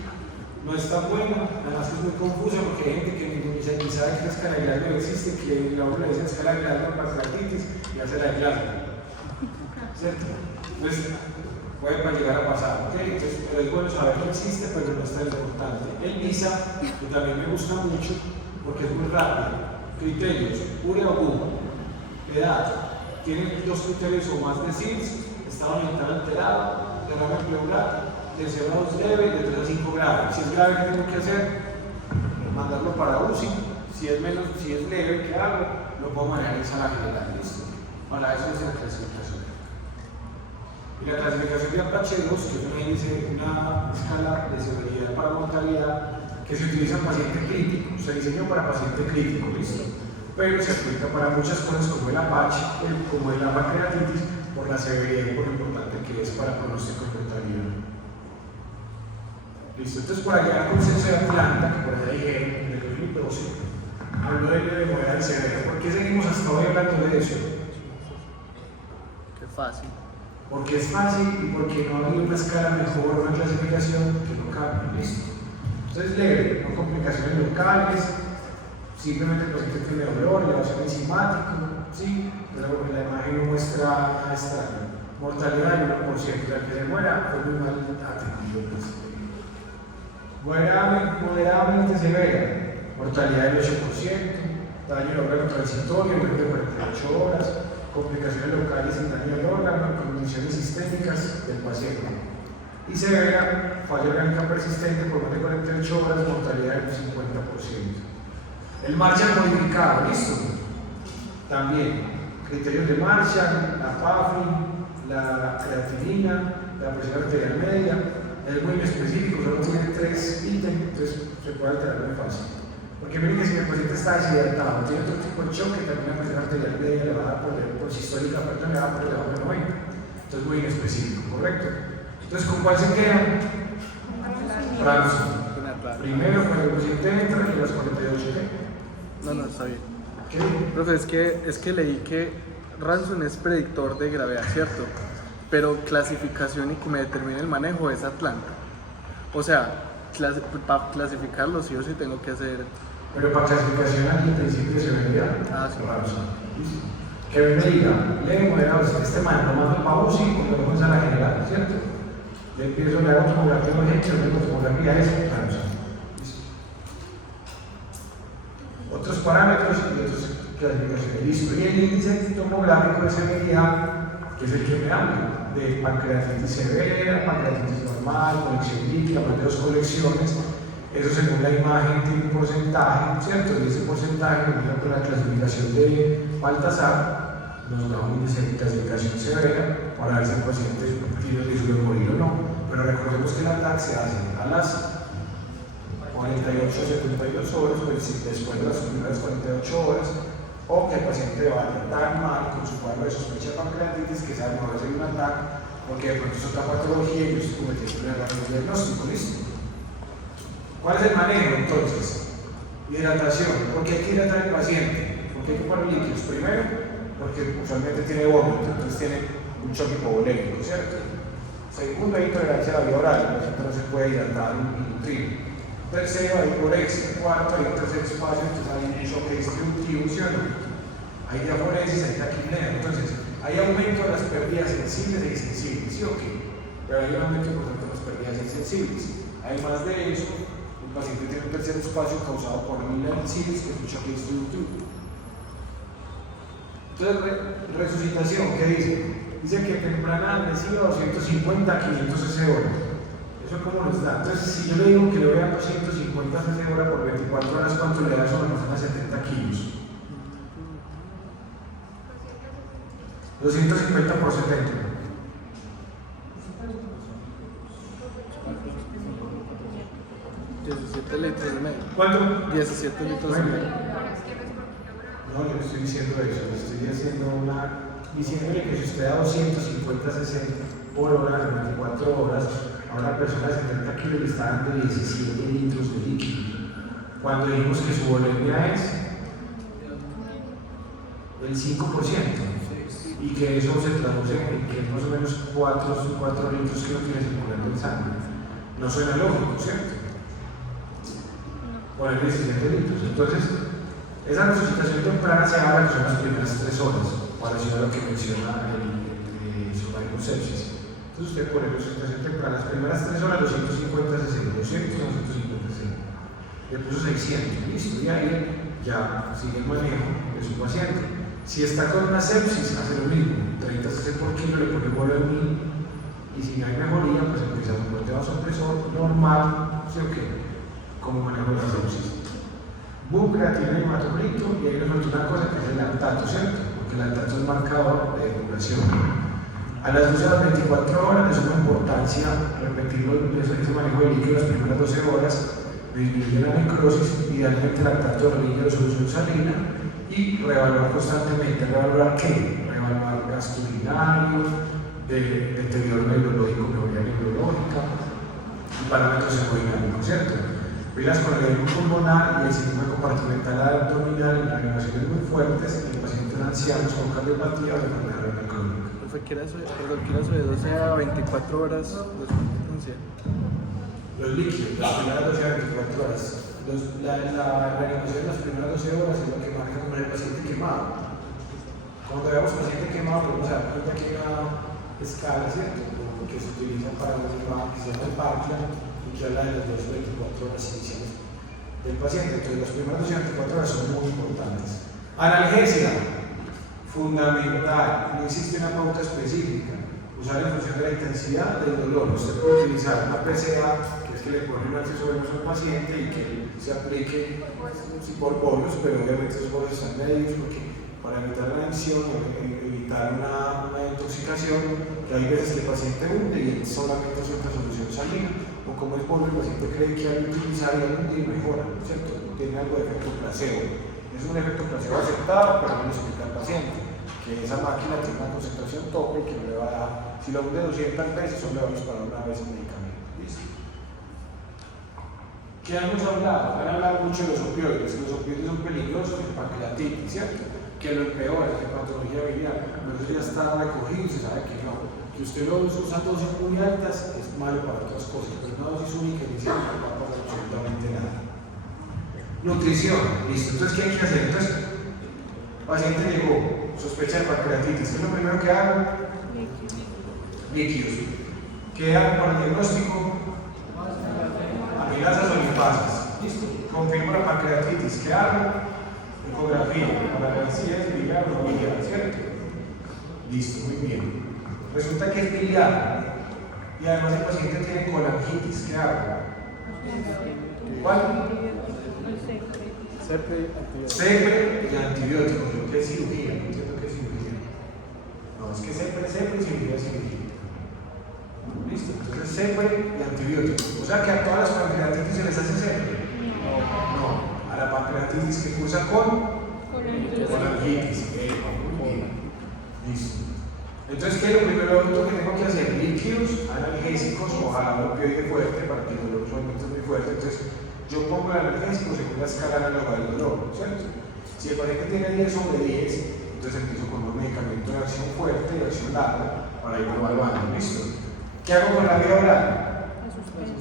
No está buena, además es muy confusa porque hay gente que ni sabe que la escala de Glasgow existe, que la otra le dice escala de Glasgow para pancreatitis y hace la de Glasgow, ¿cierto? Entonces, puede llegar a pasar, ¿ok? Entonces, pero es bueno saber que existe, pero no está importante. El VISA, que también me gusta mucho porque es muy rápido. Criterios, urea o GU, edad. Tienen 2 criterios o más de SIDS, estado mental alterado, derrame pleural, deseo leve, de 3 a 5 graves. Si es grave, ¿qué tengo que hacer? Mandarlo para UCI. Si es leve, ¿qué hago? Lo puedo manejar en sala general, listo. Para eso es la clasificación. Y la clasificación de Apache-2, que es una escala de severidad para mortalidad que se utiliza en paciente crítico, se diseñó para paciente crítico, listo. Pero se aplica para muchas cosas como el Apache, como la pancreatitis, por la severidad y por lo importante que es para pronóstico de mortalidad. Listo, entonces por allá el consenso de Atlanta, que por allá dijeron, en el 2012, habló de hemorragia severa. ¿Por qué seguimos hasta hoy hablando de eso? Qué fácil. Porque es fácil y porque no hay una escala mejor, una clasificación que no cambie, listo. Entonces leve, no complicaciones locales, simplemente el paciente tiene dolor, elevación enzimático, sí, pero la imagen no muestra nada extraño. Mortalidad del 1%, o sea, que se muera fue muy mal atendido. Moderadamente severa, mortalidad del 8%, daño al órgano transitorio, menos de 48 horas, complicaciones locales sin daño al órgano, condiciones sistémicas del paciente. Y severa, falla orgánica persistente por más de 48 horas, mortalidad del 50%. El Marshall modificado, ¿listo? También, criterios de Marshall, la PAFI, la creatinina, la presión arterial media, es muy específico, solo tiene 3 ítems, entonces se puede alterar muy fácil. Porque miren que si el paciente está deshidratado, tiene otro tipo de choque, también la presión arterial media le va a dar por sistólica, perdón, le va a dar por debajo de 90. Entonces muy inespecífico, ¿correcto? Entonces, ¿con cuál se queda? Ransom. Primero, cuando el paciente entra y las 48 ¿qué? No, está bien. ¿Qué? Profe, es que leí que Ransom es predictor de gravedad, ¿cierto? pero clasificación y que me determine el manejo es Atlanta. O sea, para clasificarlo sí o sí tengo que hacer... Pero para clasificación aquí en principio de severidad. Ah, sí. Que me diga, lee moderado, este man lo mando para UCI y lo dejo en sala general, ¿cierto? Le empiezo, le hago tomografía urgente, le hago tomografía eso, claro. Otros parámetros y otras clasificaciones. Listo. Y el índice tomográfico de severidad, que es el que me habla, de pancreatitis severa, pancreatitis normal, colección líquida, más de 2 colecciones. Eso según la imagen tiene un porcentaje, ¿cierto? Y ese porcentaje, con la clasificación de Baltasar, nos da un índice de clasificación severa para ver si el paciente tiene riesgo de morir o no. Pero recordemos que el ataque se hace a las 48 o 72 horas, pues después de las primeras 48 horas, o que el paciente vaya tan mal con su cuadro de sospecha de pancreatitis que sea mejor hacer un ataque, porque de pronto es otra patología y yo estoy cometiendo un error en el diagnóstico, ¿listo? ¿Cuál es el manejo entonces? Hidratación. ¿Por qué hay que hidratar al paciente? ¿Por qué hay que poner líquidos? Primero, porque usualmente tiene vómito, entonces tiene un choque hipovolémico, ¿cierto? Segundo, hay intolerancia a la vía oral, el paciente no se puede hidratar y nutrir. Tercero, hay hiporexia. Cuarto, hay un tercer espacio, entonces hay un choque distributivo, ¿sí o no? Hay diaforesis, hay taquipnea, entonces hay aumento de las pérdidas sensibles e insensibles, ¿sí o qué? Pero hay un aumento importante de las pérdidas insensibles. Además de eso, el paciente tiene un tercer espacio causado por amilasilis, que es un choque distributivo. Entonces, resucitación, ¿qué dice? Dice que temprana adhesiva 250 a 500 cc hora. ¿Eso cómo nos da? Entonces, si yo le digo que le voy a 250 cc hora por 24 horas, ¿cuánto le da eso a una persona de 70 kilos? 250 por 70. litros y medio. ¿Cuánto? 17 litros y medio. No, yo no estoy diciendo eso, diciéndole que si usted da 250 cc por hora en 24 horas, a una persona de 70 kilos le está dando 17 litros de líquido. Cuando dijimos que su volemia es del 5%, y que eso se traduce en que más o menos 4 litros que no tiene circulando en sangre. No suena lógico, ¿cierto? Poner 17 litros. Entonces, esa resucitación temprana se haga en las primeras 3 horas, parecido a lo que menciona el Survival Sepsis. Entonces, usted pone resucitación temprana, las primeras 3 horas, 250 cc, 200 o 250 cc. Le puso 600, listo, y ahí ya sigue el manejo de su paciente. Si está con una sepsis, hace lo mismo, 30 cc por kilo, le pone bolo de 1000, y si no hay mejoría, pues empieza un corte vasopresor normal, ¿sí o qué? Como manejo de la sepsis. Boom, creatina y hematocrito, y ahí nos falta una cosa que es el lactato, ¿cierto? Porque el lactato es marcador de depuración. A las 12 a las 24 horas es una importancia repetir ese manejo de líquido las primeras 12 horas, disminuye la necrosis, idealmente lactato de líquido de solución salina, y reevaluar constantemente. ¿Reevaluar qué? Reevaluar gasto urinario, de deterioro neurológico, mejoría neurológica, y parámetros hemodinámicos, ¿cierto? Pilas con el edema pulmonar y el síndrome compartimental abdominal en reanimaciones muy fuertes en pacientes ancianos con cardiopatía o enfermedad renal crónica. ¿Qué era eso de 12 a 24 horas de sustancia? Los líquidos, las primeras 12 a 24 horas. La reanimación de las primeras 12 horas es lo que marca con el paciente quemado. Cuando veamos paciente quemado, podemos dar cuenta que hay una escala, ¿cierto? Que se utiliza para que se llama el Parkland y que habla de las 24 horas iniciales del paciente. Entonces, las primeras 12 a 24 horas son muy importantes. Analgesia, fundamental. No existe una pauta específica. Usar en función de la intensidad del dolor. Usted puede utilizar una PCA, que es que le pone un acceso venoso al paciente y que se aplique por bolos, pero obviamente esos bolos están medios porque para evitar la adicción, evitar una intoxicación, que hay veces que el paciente hunde y él solamente suelta solución salina, o como es bolo, el paciente cree que al utilizar y al hundir mejora, ¿cierto? Tiene algo de efecto placebo. Es un efecto placebo aceptado, pero no lo explica al paciente, que esa máquina tiene una concentración tope que no le va a dar, si lo hunde 200 veces, solo le va a disparar una vez el medicamento. ¿Listo? ¿Qué hemos hablado? Han hablado mucho de los opioides. Los opioides son peligrosos en pancreatitis, ¿cierto? Que lo empeora, que patología biliar. Pero eso ya está recogido y se sabe que no. que usted lo usa dosis muy altas es malo para otras cosas, pero una dosis única inicial no va a pasar absolutamente nada. Nutrición, listo. Entonces, ¿qué hay que hacer? Entonces, paciente llegó, sospecha de pancreatitis. ¿Qué es lo primero que hago? Líquidos. ¿Qué hago para el diagnóstico? Amilasas o lipasas. Listo. Confirmo la pancreatitis. ¿Qué hago? Ecografía. Para ver si es biliar o no biliar, ¿cierto? Listo, muy bien. Resulta que es biliar. Y además el paciente tiene colangitis. ¿Qué hago? ¿Cuál? Sepre y antibiótico. Creo que es cirugía. No entiendo qué es cirugía. No, es que sepre y cirugía es cirugía. Listo. Entonces sepre y antibiótico. O sea que a todas las pancreatitis se les hace sepre. No. A la pancreatitis que cursa con colangitis. Muy bien. Listo. Entonces, ¿qué es lo primero que tengo que hacer? Líquidos, analgésicos o jarabe opioide fuerte para que el dolor usualmente es muy fuerte. Entonces, yo pongo el analgésico según la escala análoga del dolor, ¿cierto? Si el paciente tiene 10 sobre 10, entonces empiezo con un medicamento de acción fuerte y de acción larga para ir evaluando, ¿listo? ¿Qué hago con la vía oral?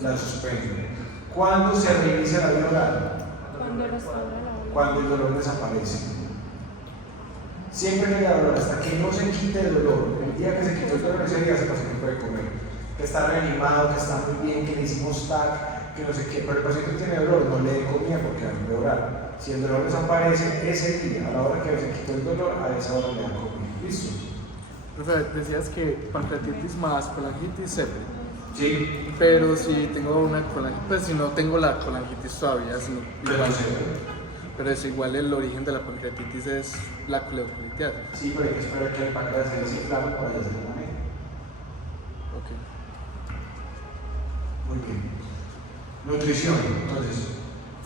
La suspendo. ¿Cuándo se reinicia la vía oral? Cuando el dolor desaparece. Siempre que haya dolor, hasta que no se quite el dolor, el día que se quitó el dolor, ese día ese paciente puede comer. Que está reanimado, que está muy bien, que le hicimos TAC, que no sé qué, pero el paciente tiene dolor, no le dé comida porque va a empeorar. Si el dolor desaparece, ese día, a la hora que se quitó el dolor, a esa hora le dan comida. ¿Listo? Profe, decías que pancreatitis más colangitis sepre. Sí. Pero si tengo una colangitis, pues si no tengo la colangitis todavía, sino igual, pero es igual el origen de la pancreatitis es la coleocolitiasis. Sí, pero hay que esperar que el páncreas se desinflame para hacer el manejo. Ok. Muy bien. Nutrición, entonces,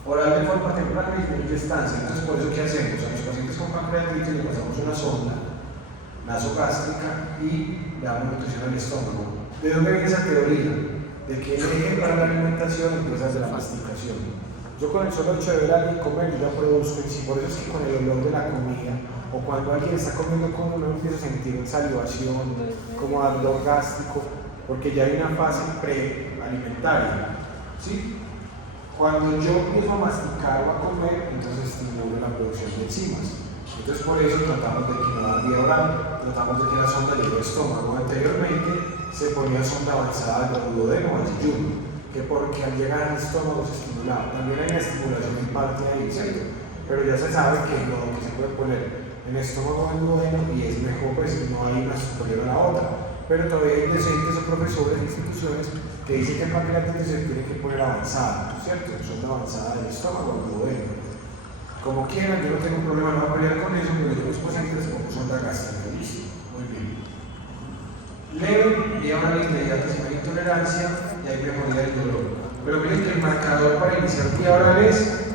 oral de forma temprana y de estancia. Entonces, por eso, ¿qué hacemos? A los pacientes con pancreatitis le pasamos una sonda nasogástrica y le damos nutrición al estómago. ¿De dónde viene esa teoría? De que el eje para la alimentación empieza desde la masticación. Yo con el solo hecho de ver a alguien comer, yo ya produzco, y por eso es que con el olor de la comida, o cuando alguien está comiendo con uno, empieza a sentir salivación, como ardor gástrico, porque ya hay una fase prealimentaria, ¿sí? Cuando yo empiezo a masticar o a comer, entonces estimulo la producción de enzimas. Entonces por eso tratamos de que no haga vía oral, tratamos de que la sonda llegue al estómago. Anteriormente se ponía sonda avanzada del duodeno o al yeyuno, que porque al llegar al estómago se estimulaba. También hay una estimulación en parte ahí, ¿cierto? Pero ya se sabe que no, que se puede poner en el estómago o en el duodeno y es mejor, pues no hay una superior a la otra. Pero todavía hay docentes o profesores de instituciones que dicen que el pancreatitis se tiene que poner avanzada, ¿cierto? Sonda avanzada del estómago o del duodeno. Como quieran, yo no tengo problema, no voy a pelear con eso, pero yo los pacientes como sonda gástrica, ¿listo? Muy bien. Leve, vía oral inmediata si no hay intolerancia y hay mejoría del dolor. Pero miren que el marcador para iniciar vía oral es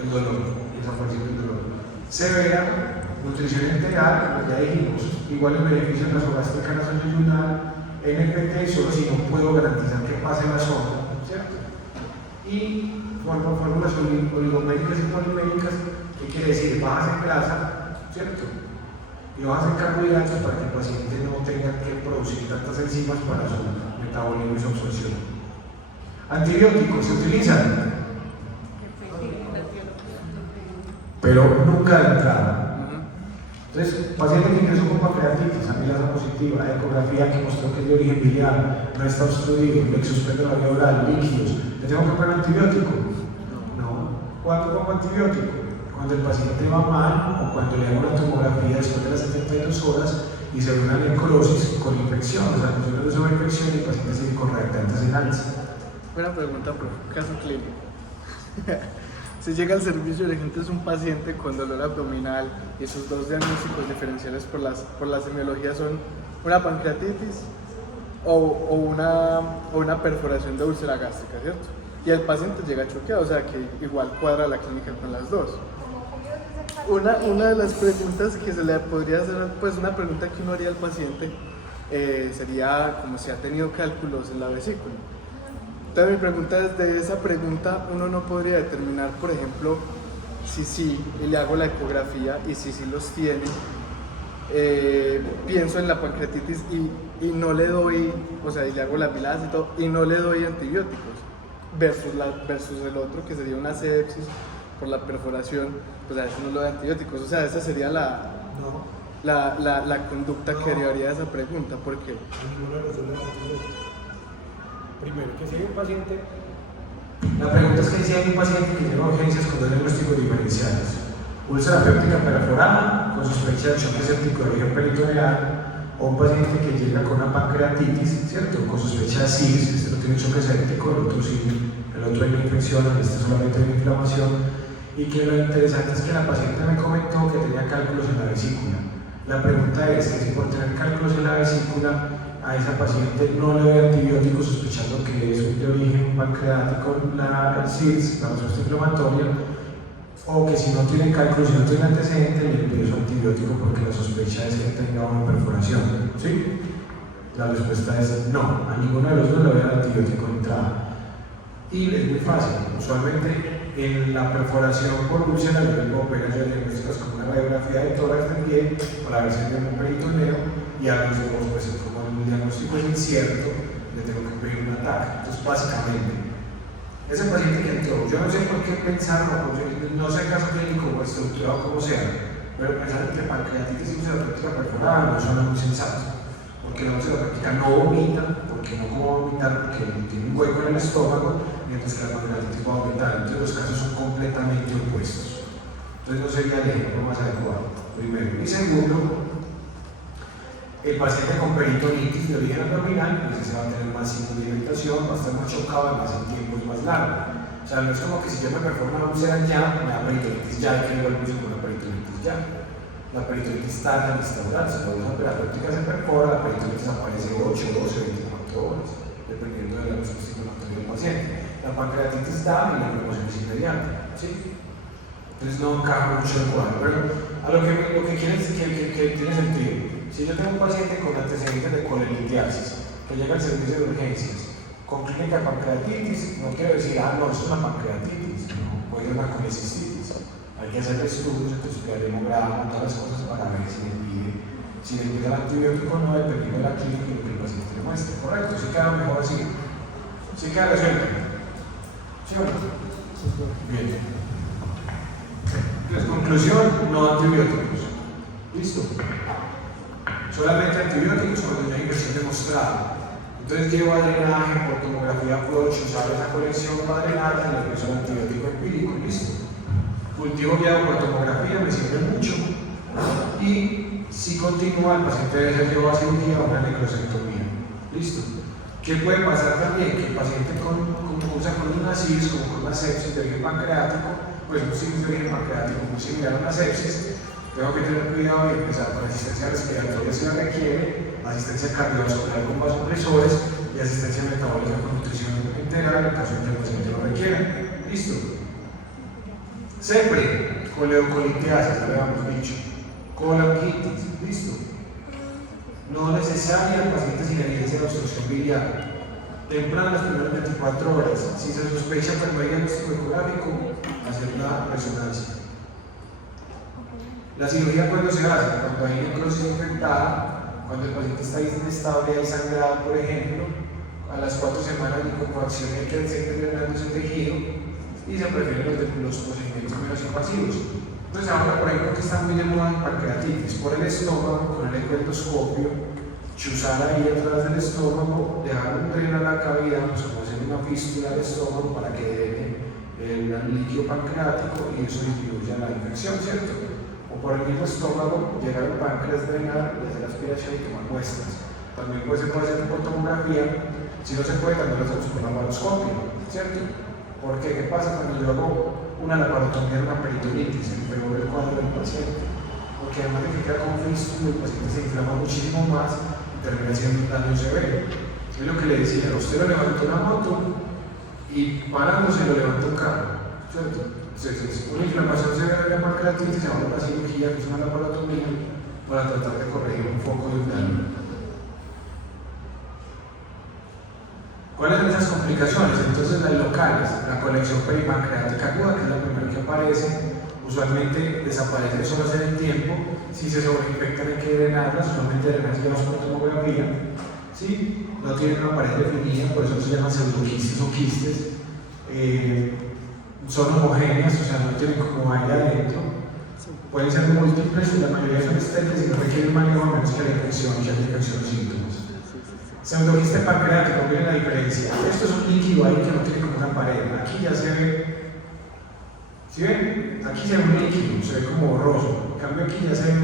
el dolor, desaparecer el dolor. Severa, nutrición integral, como ya dijimos, igual el beneficio nasogástrica nasoyeyunal, NPT, solo si no puedo garantizar que pase la sonda, ¿cierto? Y fórmulas oligoméricas y poliméricas, ¿qué quiere decir? Bajas en grasa, ¿cierto? Y bajas en carbohidratos para que el paciente no tenga que producir tantas enzimas para su metabolismo y su absorción. Antibióticos se utilizan, pero nunca de entrada. Entonces, paciente que ingresó con pancreatitis, amilasa positiva, ecografía que mostró que es de origen biliar, no está obstruido, le suspendo la vía oral, líquidos, ¿le tengo que poner antibiótico? No. ¿Cuándo pongo antibiótico? Cuando el paciente va mal o cuando le hago una tomografía después de las 72 horas y se ve una necrosis con infección, o sea, funciones de sobreinfección y el paciente sigue con reactantes en alza. Buena pregunta, profe. Caso clínico. Si llega al servicio de urgencias un paciente con dolor abdominal y sus dos diagnósticos diferenciales por la semiología son una pancreatitis o una perforación de úlcera gástrica, ¿cierto? Y el paciente llega choqueado, o sea que igual cuadra la clínica con las dos. Una de las preguntas que se le podría hacer, pues una pregunta que uno haría al paciente sería como si ha tenido cálculos en la vesícula. Entonces mi pregunta es, de esa pregunta uno no podría determinar, por ejemplo, si sí, y le hago la ecografía y si sí los tiene, pienso en la pancreatitis y no le doy, o sea, y le hago la milasa y todo, y no le doy antibióticos, versus el otro que sería una sepsis por la perforación, pues a eso no le doy antibióticos. O sea, esa sería la conducta que derivaría de esa pregunta, porque Ninguno de los dos le da antibiótico. Primero, que si hay un paciente, La pregunta es que si hay un paciente que llega a urgencias con dos diagnósticos diferenciales: úlcera péptica perforada con sospecha de choque séptico de origen peritoneal, o un paciente que llega con una pancreatitis, ¿cierto? Con sospecha de SIRS, este no tiene choque séptico, el otro sí, el otro hay una infección, este solamente hay una inflamación, y que lo interesante es que la paciente me comentó que tenía cálculos en la vesícula. La pregunta es que si por tener cálculos en la vesícula a esa paciente no le doy antibióticos sospechando que es de origen pancreático el SIRS, la respuesta inflamatoria, o que si no tiene cálculos, si no tiene antecedentes, le empiezo antibiótico porque la sospecha es que tenga una perforación. ¿Sí? La respuesta es no, a ninguno de los dos le voy a dar antibiótico de entrada. Y es muy fácil, usualmente en la perforación por úlcera yo le puedo pegar diagnósticos como una radiografía de tórax de pie para ver si hay un peritoneo, y a los ojos, pues como el diagnóstico es incierto, le tengo que pedir un ataque. Entonces, básicamente, ese paciente que entró, yo no sé por qué pensar, no sé el caso clínico o estructurado como sea, pero pensar entre pancreatitis y úlcera péptica perforada no suena muy sensato, porque la úlcera péptica no vomita, porque no como vomitar, porque tiene un hueco en el estómago, mientras que la pancreatitis va a vomitar. Entonces los casos son completamente opuestos. Entonces no sería el ejemplo más adecuado, primero. Y segundo, el paciente con peritonitis de origen abdominal, pues ese va a tener más signos de irritación, va a estar más chocado, además el tiempo es más largo. O sea, no es como que si yo me performo una úlcera ya, me da peritonitis ya, hay que ir al con una peritonitis ya. La peritonitis tarda en instaurarse, la úlcera terapéutica se perfora, la peritonitis aparece 8, 12, 24 horas, dependiendo de la respuesta inflamatoria del paciente. La pancreatitis da y la inflamación es inmediata, ¿sí? Entonces no encaja mucho el cuadro, pero a lo que quiere decir que tiene sentido. Si yo tengo un paciente con antecedentes de colelitiasis que llega al servicio de urgencias con clínica de pancreatitis, no quiero decir, no, eso es una pancreatitis, no, puede ser una colecistitis. Hay que hacer estudios, entonces hemograma, todas las cosas para ver si le pide el antibiótico o no, dependiendo de la clínica y lo que el paciente le muestre. Correcto, sí queda mejor así. Sí queda resuelto. ¿Sí o no? Bien. Entonces, conclusión, no antibióticos. ¿Listo? Solamente antibióticos cuando ya hay inversión demostrada. Entonces llevo a drenaje por tomografía puedo usar esa colección para drenar y le empiezo el antibiótico empírico. ¿Listo? Cultivo guiado por tomografía me sirve mucho. Y si continúa, el paciente debe ser llevado a cirugía o una necrosectomía. ¿Listo? ¿Qué puede pasar también? Que el paciente con una SIRS, como con una sepsis de origen pancreático, pues un SIRS de origen pancreático muy similar a una sepsis, tengo que tener cuidado y empezar con asistencia respiratoria si la requiere, asistencia cardiovascular con vasopresores y asistencia metabólica con nutrición integral en el caso de que el paciente lo requiera. ¿Listo? Siempre con leucolitiasis, ya lo habíamos dicho. Colangitis, ¿listo? No necesaria el paciente sin evidencia de obstrucción biliar. Temprano las primeras 24 horas. Si se sospecha cuando hay diagnóstico ecográfico, hacer una resonancia. La cirugía cuando se hace, cuando hay necrosis infectada, cuando el paciente está inestable y hay sangrado, por ejemplo, a las 4 semanas de incoación hay que seguir drenando ese tejido y se prefieren los procedimientos menos invasivos. Entonces ahora, por ejemplo, que está muy de moda en pancreatitis, por el estómago, con el ecoendoscopio, chuzar ahí atrás del estómago, dejar un dreno a la cavidad, pues como hacer una fístula del estómago para que drene el líquido pancreático y eso disminuya la infección, ¿cierto? O por el mismo estómago, llegar al páncreas, drenar, y hacer aspiración y tomar muestras. También se puede hacer por tomografía, si no se puede, también lo hacemos con laparoscopio, ¿cierto? ¿Por qué? ¿Qué pasa cuando yo hago una laparotomía de una peritonitis? Empeora el cuadro del paciente. Porque además de que queda con fístula, el paciente se inflama muchísimo más y termina siendo un daño severo. Es lo que le decía, usted lo levantó una moto y parándose lo levantó un carro, ¿cierto? Una inflamación severa de la pancreatitis se va a una cirugía que es una laparotomía para tratar de corregir un foco de un daño. ¿Cuáles son esas complicaciones? Entonces las locales, la colección peripancreática aguda, que es la primera que aparece, Usualmente desaparecen solas en el tiempo. Si se sobreinfectan hay que drenarlas, usualmente drenadas llevas por tomografía. ¿Sí? No tienen una pared definida, por eso se llaman pseudoquistes o quistes. Son homogéneas, o sea, no tienen como aire adentro. Pueden ser múltiples y la mayoría son estériles y no requieren manejo a menos que haya infección o síntomas. Pseudoquiste pancreático, miren la diferencia. Esto es un líquido ahí que no tiene como una pared. Aquí ya se ve. ¿Sí ven? Aquí se ve un líquido, se ve como borroso. En cambio aquí ya se ve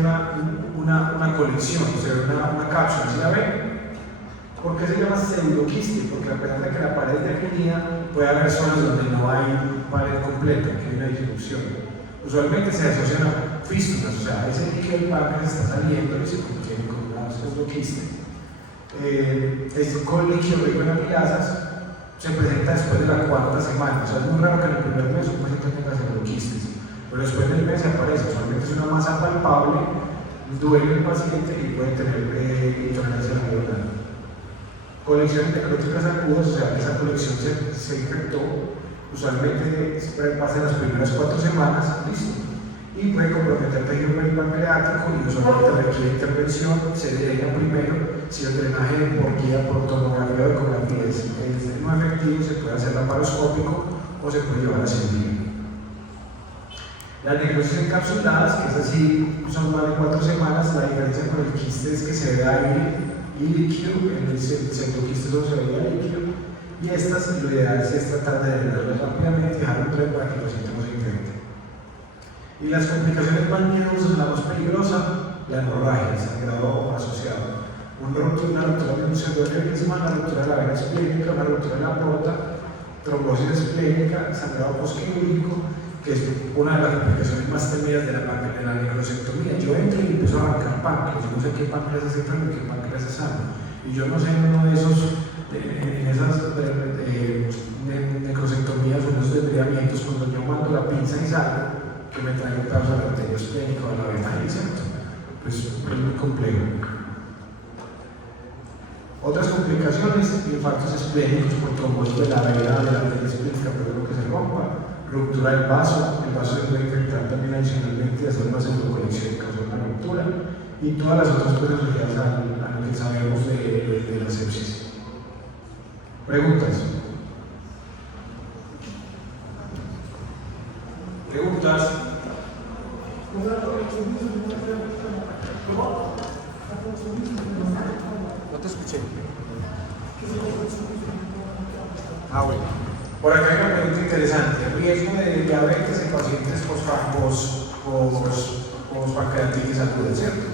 una colección, se ve una cápsula. ¿Sí la ven? ¿Por qué se llama pseudoquiste? Porque a pesar de que la pared es definida, puede haber zonas donde no hay pared completa, que hay una distribución. Usualmente se asocian a fístulas, o sea, ese líquido del páncreas está saliendo y se contiene con una pseudoquiste. Con líquido rico en amilasas se presenta después de la cuarta semana. O sea, es muy raro que en el primer mes un paciente tenga pseudoquistes, pero después del mes aparece. Usualmente es una masa palpable, duele el paciente y puede tener intolerancia a la biología. Colecciones necróticas agudas, o sea, esa colección se infectó, usualmente pasa las primeras 4 semanas, listo, y puede comprometer tejido peripancreático y usualmente requiere intervención, se drena primero. Si el drenaje por guía por tomografía o ecografía es no efectivo, se puede hacer laparoscópico o se puede llevar a cirugía. Las necrosis encapsuladas, que es así, son más de 4 semanas. La diferencia con el quiste es que se ve aire y líquido, en el pseudoquiste solo se veía líquido, y estas, lo ideal es tratar de drenarlas rápidamente y dejar un tren para que los síntomas se infecten. Y las complicaciones más miedosas, la más peligrosa, la hemorragia, el sangrado asociado. Una ruptura de un pseudoaneurisma, una ruptura de la vena esplénica, una ruptura de la porta, trombosis esplénica, sangrado posquirúrgico, que es una de las complicaciones más temidas de la necrosectomía. Yo entro y empiezo a arrancar páncreas, yo no sé qué páncreas es enfermo y qué páncreas es sano. Y yo no sé en uno de esos, en esas necrosectomías o en esos desviamientos, cuando yo mando la pinza y salgo, que me trae un pedazo de la arteria esplénica o de la vena, ¿cierto? Pues es muy complejo. Otras complicaciones, infartos esplénicos por trombosis de la vena, de la arteria esplénica, pero que se rompa. Ruptura del vaso, el vaso se puede infectar también adicionalmente y hacer una pseudoconexión que causa una ruptura, y todas las otras cosas asociadas a lo que sabemos de la sepsis. ¿Preguntas? ¿Preguntas? No te escuché. Bueno. Por acá hay una pregunta interesante. Riesgo de diabetes en pacientes post-pancreatitis aguda, ¿cierto?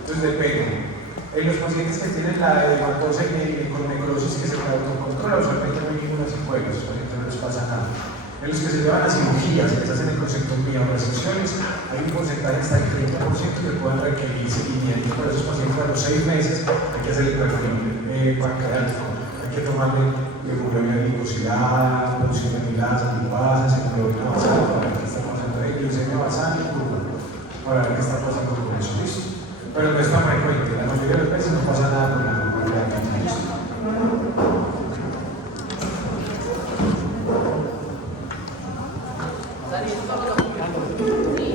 Entonces depende. En los pacientes que tienen la hematosa y con necrosis que se puede autocontrolar, usualmente no hay ninguna secuela, los pacientes no les pasa nada. En los que se llevan a cirugías, que se hacen necrosectomía o resecciones, hay un porcentaje hasta del 30% que puedan requerir seguimiento. Para esos pacientes a los 6 meses hay que hacer el perfil pancreático. Hay que tomarle hemoglobina glicosilada, producción de amilasas, lipasas, hemoglobina basal, para ver qué está pasando ahí, glucemia basal y curva, para ver qué está